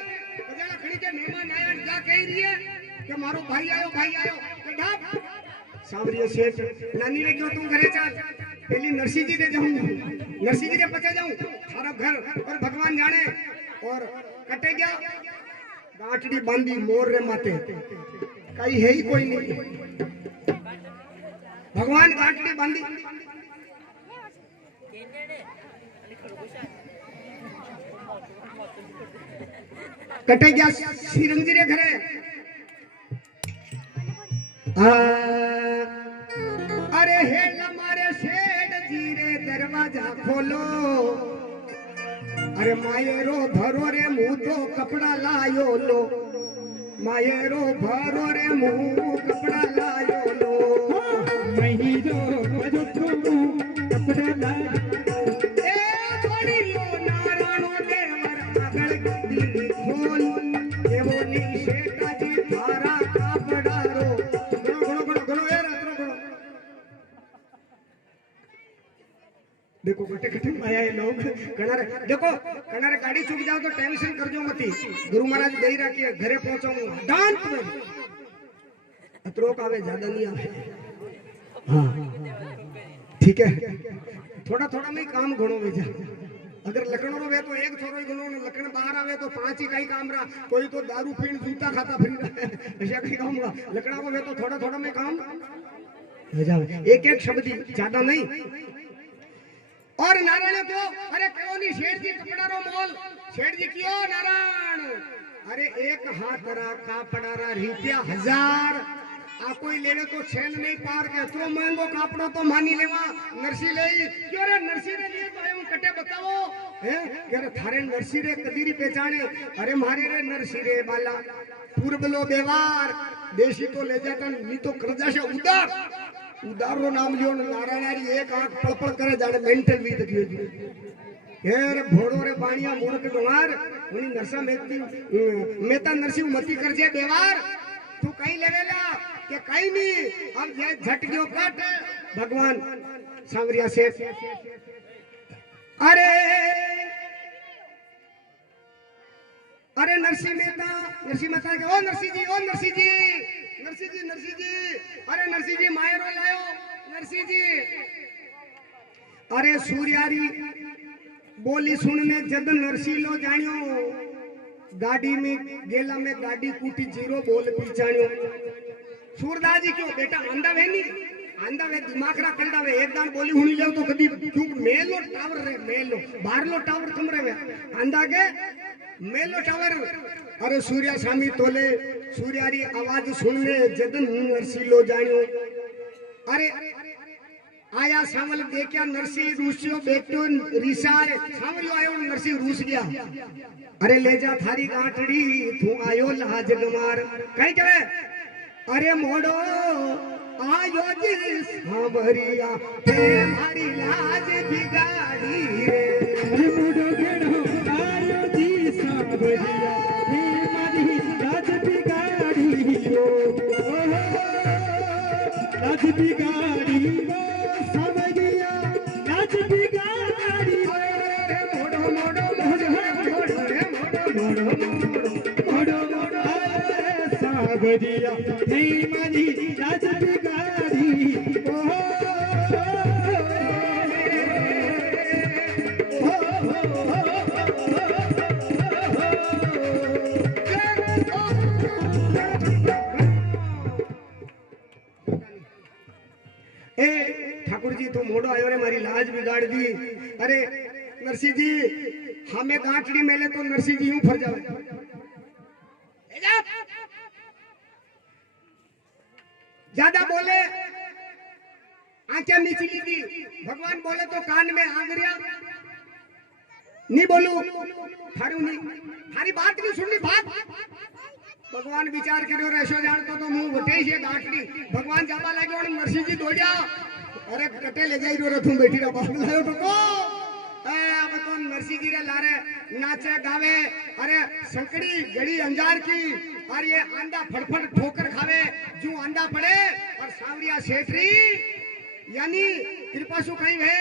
बजाला खड़ी के मेहमान आया जा कही रही है कि मारो भाई आयो के ढाप सावरिया सेठ नानी ने क्यों तुम घरे चाल पहली नरसिंह जी दे जाऊं नरसिंह जी के पचे जाऊं सारा घर और भगवान जाने और कटे गया गांठड़ी बांधी मोर रे माथे कहीं है ही कोई नहीं भगवान गांठड़ी बांधी कटे गया श्रीरंग जी रे घरे अरे हे हमारे सेठ जी रे दरवाजा खोलो अरे मायरो भरो रे मुंह तो कपड़ा लायो लो मायरो भरो रे मुंह कपड़ा लायो लो मही जो भरो कपड़ा लायो ए छोड़ियो नारायणो देवर आगळ दी खोल एवो नी सेठा जी थारा कपड़ा रो गणो ए रात्रो गणो देखो कटे कटे आया ये लोग कनारे देखो कनारे गाड़ी चूक जाओ तो टेंशन कर जो मती गुरु महाराज दे रखिए घरे पहुंचाऊंगा डांट में अतरोक आवे ज्यादा नहीं आवे हाँ ठीक है थोड़ा थोड़ा में काम घणो वेजा अगर लकड़ो रो वे तो एक छोरो ही घणो ने लकड़ बाहर आवे तो पांच ही कई काम रा कोई तो दारू पीण जूता खाता फिर ऐसा कई काम रा लकड़ा को वे तो थोड़ा थोड़ा में काम हो जावे एक एक शब्द ज्यादा नहीं और नारायण क्यों अरे क्यों नहीं सेठ जी कपड़ा रो मोल सेठ जी क्यों नारायण अरे एक हाथ रा कापड़ा रा रुपया 1000 आ कोई लेवे तो छेन नहीं पार के तो महंगो कापड़ो तो मानी लेवा नरसी ले क्यों रे नरसी रे लिए तो हम कटे बताओ हैं के रे थारे नरसी रे कदीरी पहचाने अरे मारे रे नरसी रे बाला पूर्वलो बेवार देशी तो ले जाता नी तो कर्जा से उदार रो नाम लियो नारायणारी एक आंख पलपल करे जाने मेंटल वी तकियो जी हेर भोड़ो रे बाणिया मूर्ख गवार उनी नरसा मेता नरसी मती कर जे बेवार तू कहीं लेवेला के कहीं नहीं अब जे झट गयो कट भगवान सांवरिया सेठ अरे नरसी मेहता के ओ नरसी जी अरे नरसी जी मायरो लायो नरसी जी अरे सूर्यारी बोली सुनने जद नरसी लो जानियो गाड़ी में गेला में गाड़ी कूटी जीरो बोल पीछाणियो सूरदास जी क्यों बेटा आंदा वे दिमाग रा करदा वे एक दान बोली हुनी लेव तो कदी क्यों मेलो टावर रे मेलो बारलो टावर तुम रे वे आंदा के मेलो टावर अरे सूर्या स्वामी तोले सूर्यारी आवाज सुनने जदन नरसी लो जानियो अरे आया सावल देखया नरसी रूसियो बेटो रिसाए सावलो आयो नरसी रूस गया अरे ले जा थारी गांठड़ी तू आयो लाज गमार कहीं कहे अरे मोड़ो आयो जी सांवरिया ते मारी लाज बिगाड़ी रे अरे मोड़ो गेड़ो आयो जी सांवरिया ते मारी लाज बिगाड़ी रो लाज बिगाड़ी वो सांवरिया लाज बिगाड़ी रे मोड़ो मोड़ो मोड़ो रे मोड़ो मोड़ो सांवरिया ते मारी लाज बिगाड़ी ठाकुर जी तू मोड़ो आयो रे मारी लाज बिगाड़ दी अरे नरसिंह जी हमें गांठड़ी मेले तो नरसिंह जी यूं फर जावे ज्यादा बोले आंखें निचली दी भगवान बोले तो कान में आंगरिया नहीं बोलू थारू नहीं थारी बात नहीं सुननी बात भगवान विचार करो रेशो जानतो तो मुंह वटे से गांठड़ी भगवान जाबा लागे और नरसिंह जी दौड़िया अरे कटे ले जाई रो तुम बैठी रहो बाप लायो तो को अब तो नरसिंह जी रे लारे नाचे गावे अरे संकड़ी जड़ी अंजार की और ये आंधा फटफट ठोकर खावे जो आंधा पड़े और सांवरिया सेठरी यानी कृपा सु कहीं है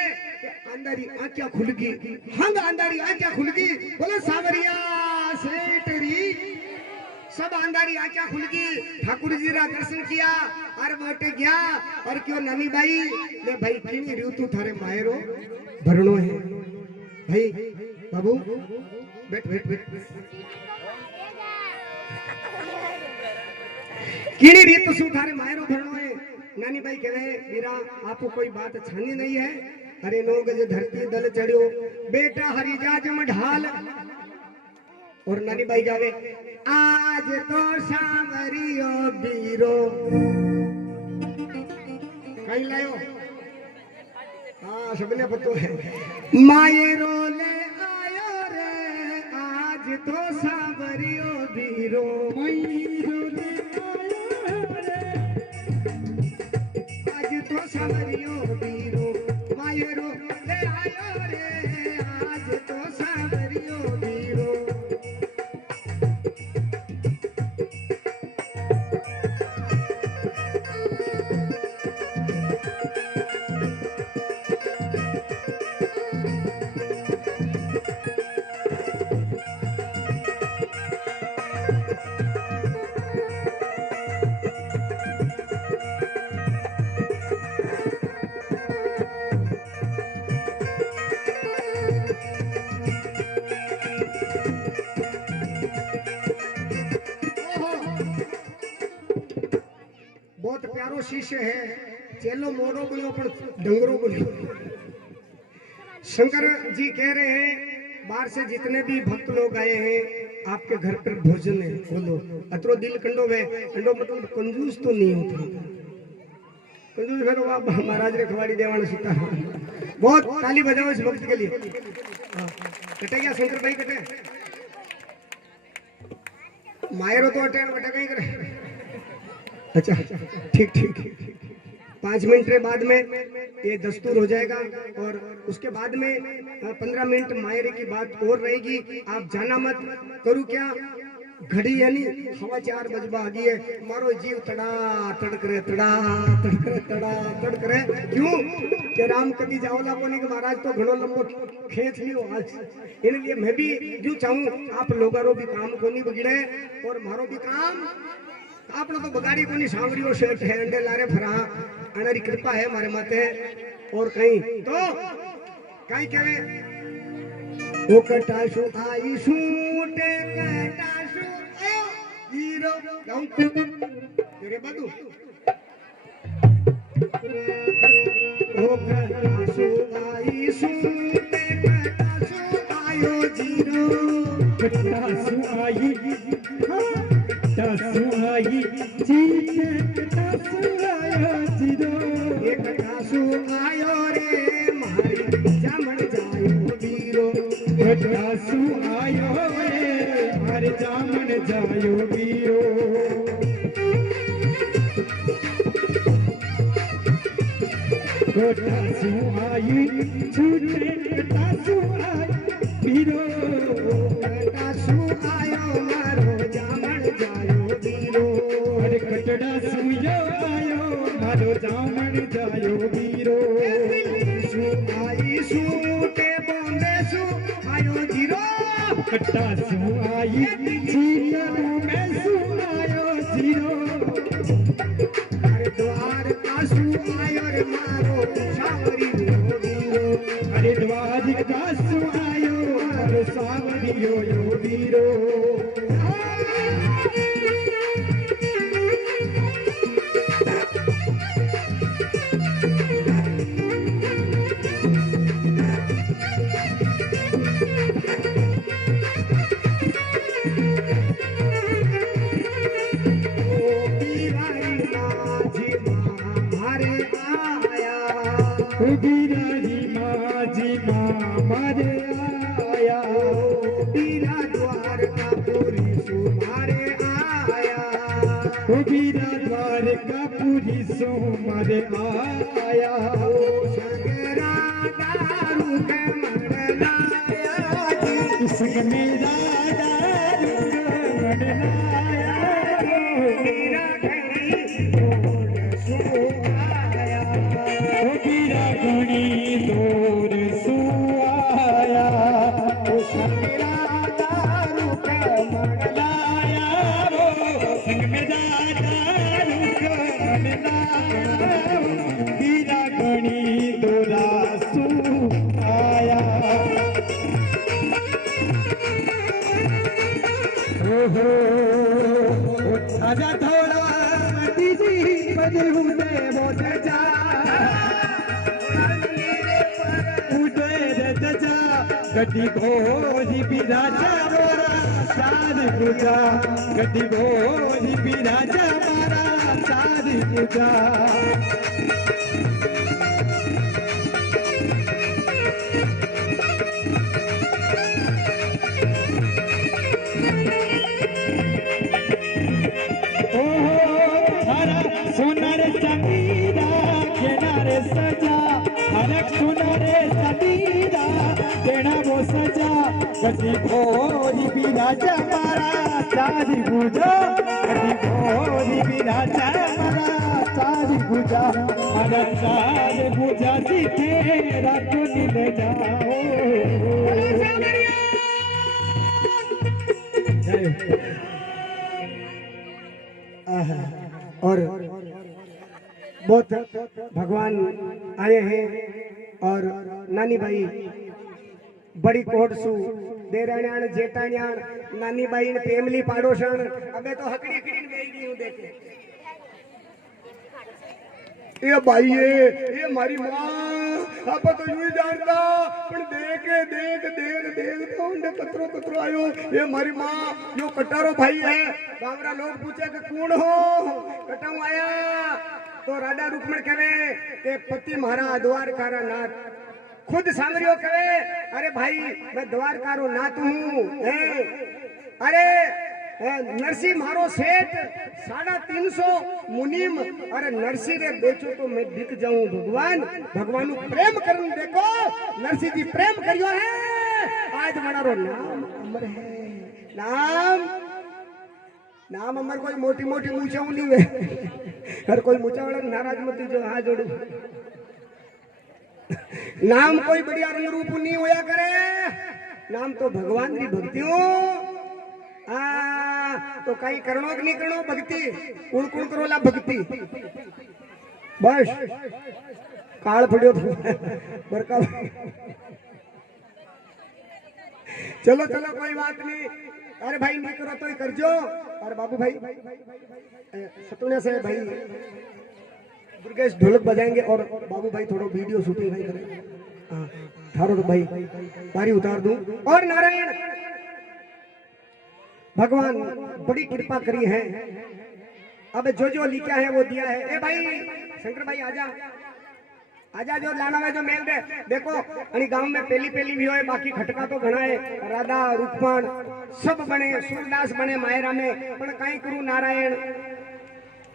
अंदर आंखें खुल गई, हंग अंदर आंखें खुल गई, बोलो सावरिया सेठरी, सब अंदर आंखें खुल गई, ठाकुर जी रा दर्शन किया और बैठे गया और क्यों नानी भाई ले भाई किनी रियो तू थारे मायरो भरणो है भाई बाबू बैठ बैठ बैठ किनी रीत सु थारे मायरो भरणो है। नानी भाई कहे मेरा आपको कोई बात छानी नहीं है, अरे नो गज धरती दल चढ़ियो बेटा हरिजा जम ढाल। और नानी भाई गावे आज तो सावरियो बीरो कहीं लायो, हाँ सबने पतो है मायरो ले आयो रे आज तो सावरियो बीरो मायरो ले आयो रे आज तो सावरियो बीरो मायरो ले आयो रे आज तो सावरियो बीरो। बहुत प्यारो शिष्य है, चेलो मोड़ो बोलो पर डंगरो बोलो। शंकर जी कह रहे हैं बाहर से जितने भी भक्त लोग आए हैं आपके घर पर भोजन है, बोलो अतरो दिल कंडो वे कंडो मतलब कंजूस तो नहीं होता, कंजूस फिर आप महाराज रे खवाड़ी देवाना सीता। बहुत ताली बजाओ इस भक्त के लिए। कटे क्या शंकर भाई कटे मायरो तो अटे बटा कहीं करे। अच्छा ठीक ठीक 5 मिनट के बाद में ये दस्तूर हो जाएगा और उसके बाद में 15 मिनट मायरे की बात और रहेगी। आप जाना मत, करूँ क्या घड़ी यानी 4:15 बजबा आ गई है, मारो जीव तड़ा तड़क रे तड़ा तड़क रे तड़ा तड़क रे। क्यों कि राम कभी जाओला को नहीं कि महाराज तो घणो लंबो खेत लियो आज, इसलिए मैं भी जो चाहूँ आप लोगों भी काम को नहीं बिगड़े और मारो भी काम आपने तो बगाड़ी को नहीं सांवरियो सेठ है अंडे लारे फरा अनारी कृपा है हमारे माथे। और कहीं तो कहीं कहे ओ कटाशु आई सूटे कटाशु आयो हीरो गाऊं तेरे बदू ओ कटाशु आई सूटे कटाशु आयो जीरो कटाशु आई कटाशु आई जीने कटाशु आयो जीरो एक कटाशु आयो रे मारी जामण जायो वीरो कटाशु आयो रे मारी जामण जायो वीरो। कटाशु आई छूटे कटाशु आई वीरो कटाशु आयो मारो जामण जायो वीरो अरे कटड़ा सुयो आयो मारो जामण जायो वीरो सु आई सूटे बॉम्बे सु आयो जीरो कटाशु आई जीरो में सु आयो जीरो अरे द्वार कासु आयो रे मारो सावरी वीरो अरे द्वार कासु आयो मारो सावरी यो वीरो। बिरारी माझी मारे आया बीरा द्वार का पूरी सुमारे आया बीरा द्वार का पूरी सुमारे आया सगरा दारू के मरलाया संग मेरा दारू के मरलाया बीरा घड़ी सो आया गड्डी भोजी बिराजा मारा सारी पूजा गड्डी भोजी बिराजा मारा सारी पूजा सोनारे चमीरा किनारे सजा हरक सोनारे चमीरा देना वो सजा गति भोरी बिराजा मारा सारी पूजा गति भोरी बिराजा मारा सारी पूजा हरक सारी पूजा सीखे रातों नील जाओ और बहुत भगवान आए हैं और नानी भाई बड़ी कोट सु देराण्याण जेठाण्याण नानी भाई ने फैमिली पाड़ोशन अबे तो हकड़ी हकड़ी बेगी हूं देखे ये भाई ये मारी मां आप तो यूं ही जानता पण देख तो उन्हें कतरो आयो ये मारी मां यो कटारो भाई है गावरा लोग पूछे कि कौन हो कटाऊ आया तो राजा रुक्मण कहे कि पति महारा द्वारकारा नाथ खुद सांगरियो कहे अरे भाई मैं द्वारकारो नाथ हूँ अरे नरसी मारो सेठ 350 मुनीम अरे नरसी रे बेचो तो मैं बिक जाऊं भगवान प्रेम करन देखो नरसी जी प्रेम करियो है आज मनारो नाम अमर है नाम अमर कोई मोटी मूछा नहीं है हर कोई मूछा वाला नाराज मत जो हाथ जोड़ो नाम कोई बढ़िया रंग रूप नहीं होया करे नाम तो भगवान की भक्तियों तो कई करणो कि नहीं करणो भक्ति कौन करो ला भक्ति बस काल पड़ियो तो बरका चलो कोई बात नहीं अरे भाई नहीं करो तो ही करजो और बाबू भाई सतुने से भाई दुर्गेश ढोलक बजाएंगे और बाबू भाई थोड़ा वीडियो शूटिंग भाई करें हाँ थारो तो भाई बारी उतार दूं और नारायण भगवान बड़ी कृपा करी है अब जो लिखा है वो दिया है ए भाई शंकर भाई आजा जो लाना में जो मेल दे देखो अनि गांव में पहली भी होए बाकी खटका तो घना है राधा रुक्मण सब बने सूरदास बने मायरा में पण कई करू नारायण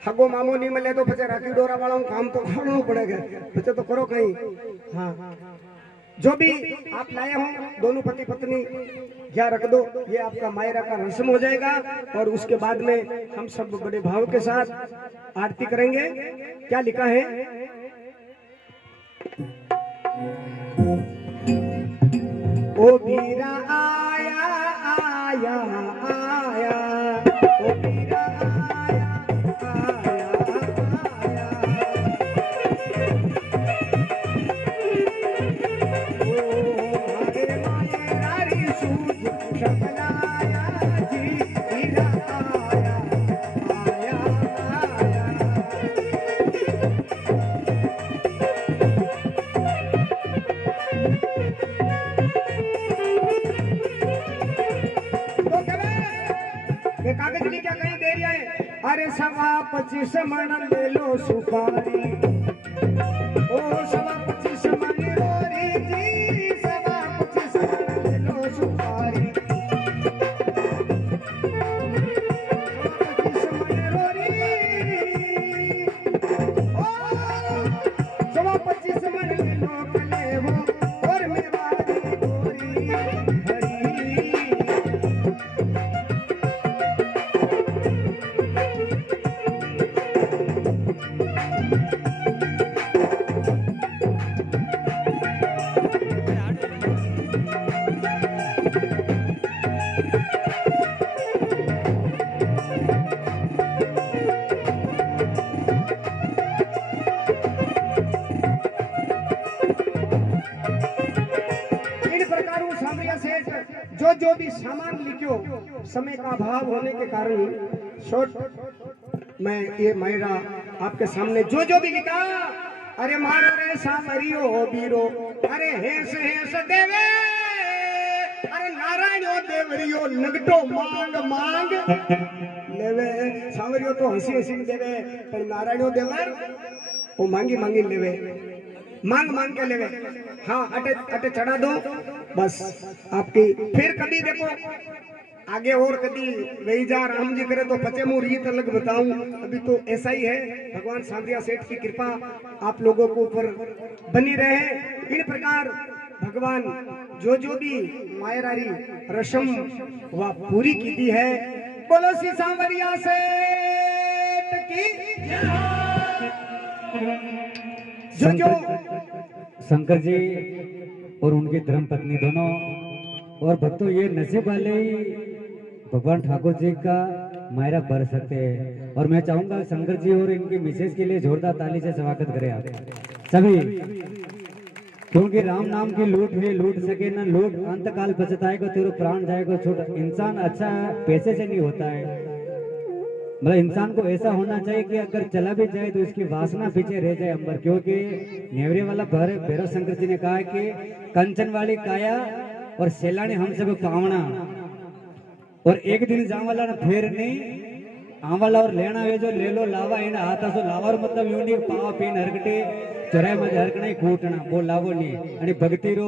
हगो मामो नहीं मिले तो पचे राखी डोरा वालों काम तो करना पड़ेगा पचे तो करो कहीं हाँ जो भी आप लाए हो दोनों पति पत्नी क्या रख दो ये आपका मायरा का रस्म हो जाएगा और उसके बाद में हम सब बड़े भाव के साथ आरती करेंगे क्या लिखा है ओ बीरा आया आया आया ओ बीरा आया आया कागज में क्या कहीं दे रहा है अरे 25 मन ले लो सुपारी ओ 25 मन रोरी जी 25 मन ले लो सुपारी 25 मन रोरी ओ 25 मन ले लो कले वो और मेवारी गोरी हरी जो भी सामान लिखो समय का अभाव होने के कारण शॉर्ट मैं ये मायरा आपके सामने जो भी लिखा अरे मारो रे सामरियो बीरो अरे हेस हेस देवे अरे नारायणो देवरियो नगटो मांग मांग लेवे सांवरियो तो हंसी हंसी देवे पर नारायणो देवर वो मांगी मांगी लेवे मांग मांग के लेवे। हाँ अटे अटे चढ़ा दो बस आपकी। फिर कभी देखो आगे और कभी वही जा राम जी करे तो पचे मुँह रीत अलग बताऊं। अभी तो ऐसा ही है, भगवान सांवरिया सेठ की कृपा आप लोगों को ऊपर बनी रहे। इन प्रकार भगवान जो भी मायरारी रस्म वह पूरी की दी है। बोलो सी सांवरिया सेठ की जो शंकर जी और उनकी धर्म पत्नी दोनों और भक्तों ये नसीब वाले ही भगवान ठाकुर जी का मायरा भर सकते हैं। और मैं चाहूंगा शंकर जी और इनकी मिसेज के लिए जोरदार ताली से स्वागत करें आप सभी, क्योंकि राम नाम की लूट हुई लूट सके ना लूट, अंत काल बचताएगा तेरे प्राण जाएगा छूट। इंसान अच्छा पैसे से नहीं होता है, मतलब इंसान को ऐसा होना चाहिए कि अगर चला भी जाए तो उसकी वासना पीछे रह जाए अंबर। क्योंकि नेवरे वाला भैरव शंकर जी ने कहा है कि कंचन वाली काया और सैलानी हम सब पावना, और एक दिन जावाला ना फेर नहीं आवाला और लेना वे जो ले लो लावा इन आता सो लावार मतलब यूं नहीं पावा पीन हरकटे चोराई में हरकणे कूटना वो लावो नहीं आणि भक्ति रो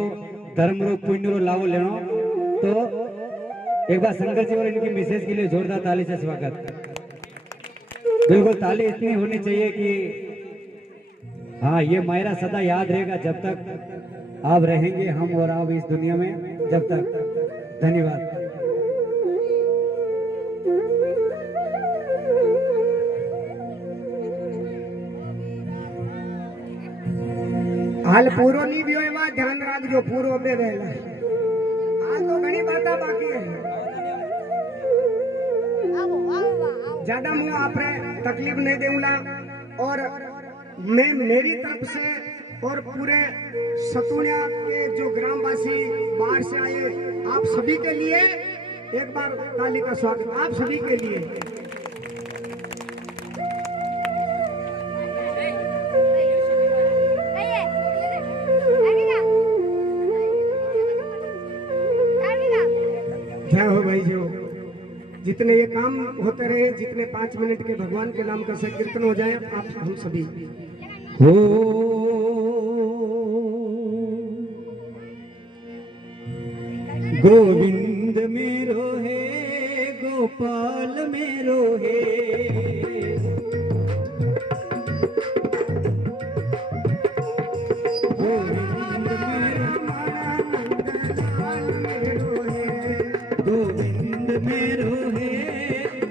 धर्म रो पुण्य रो लावो लेनो। तो एक बार शंकर जी और इनकी मिसेज के लिए जोरदार ताली से स्वागत। बिल्कुल ताली इतनी होनी चाहिए कि हाँ ये मायरा सदा याद रहेगा जब तक आप रहेंगे, हम और आप इस दुनिया में जब तक। धन्यवाद। हाल पूरो नहीं भी होए वा ध्यान रखजो पूरो बे वेला हाल तो घणी बाता बाकी है। ज्यादा मुंह आपरे तकलीफ नहीं देऊंगा और मैं मेरी तरफ से और पूरे सतुनिया के जो ग्रामवासी बाहर से आए आप सभी के लिए एक बार ताली का स्वागत आप सभी के लिए। जय हो भाई जो जितने ये काम होते रहे, जितने 5 मिनट के भगवान के नाम का संकीर्तन हो जाए आप हम सभी हो गोविंद मेरो है गोपाल मेरो है गोविंद मेरो है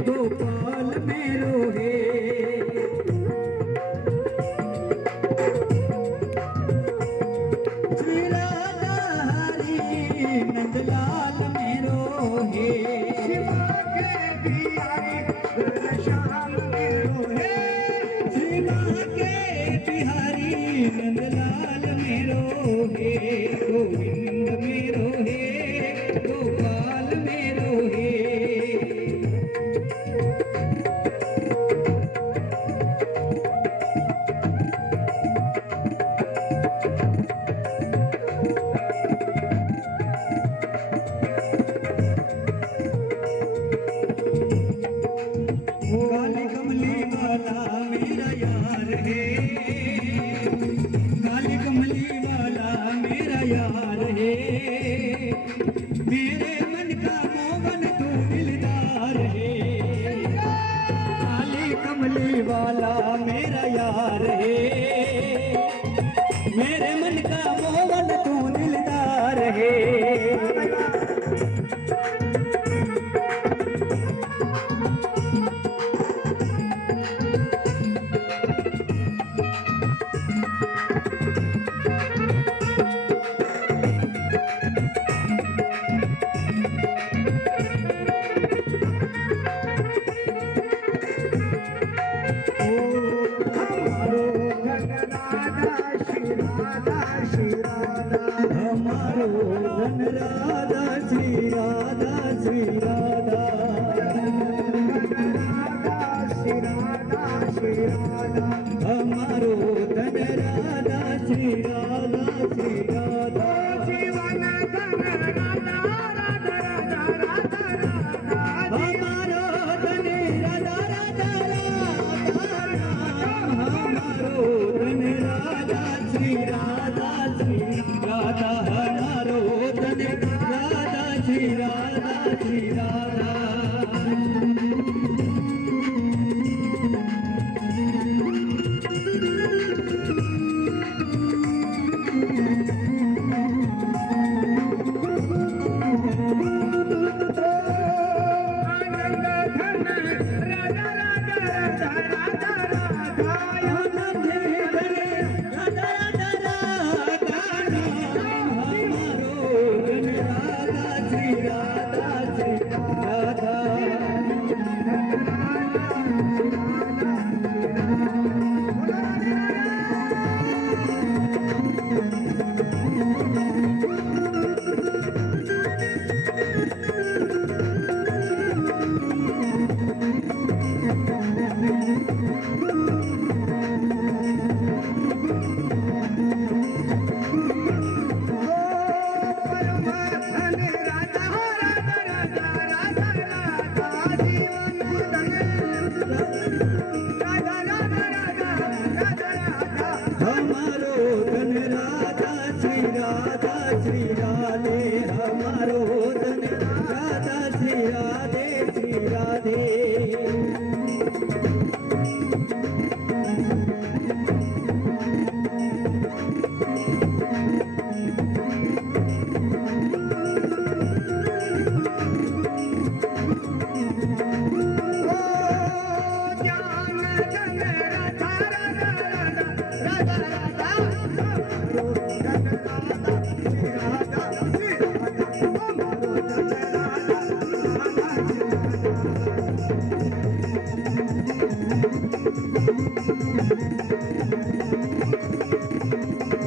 गोपाल मेरो है श्री राधा हरि नंदलाल मेरो है शिवा के बिहारी श्याम मेरो है शिवा के बिहारी नंदलाल मेरो है गोविंद मेरो है गोपाल मेरो है। काली कमली वाला मेरा यार है काली कमली वाला मेरा यार है मेरे मन का मोहन तू दिलदार है काली कमली वाला मेरा यार है मेरे मन का मोहन तू दिलदार है। हमारो धन राधा श्री राधा श्री राधा श्री राधा श्री राधा हमारो धन राधा श्री राधा श्री राधा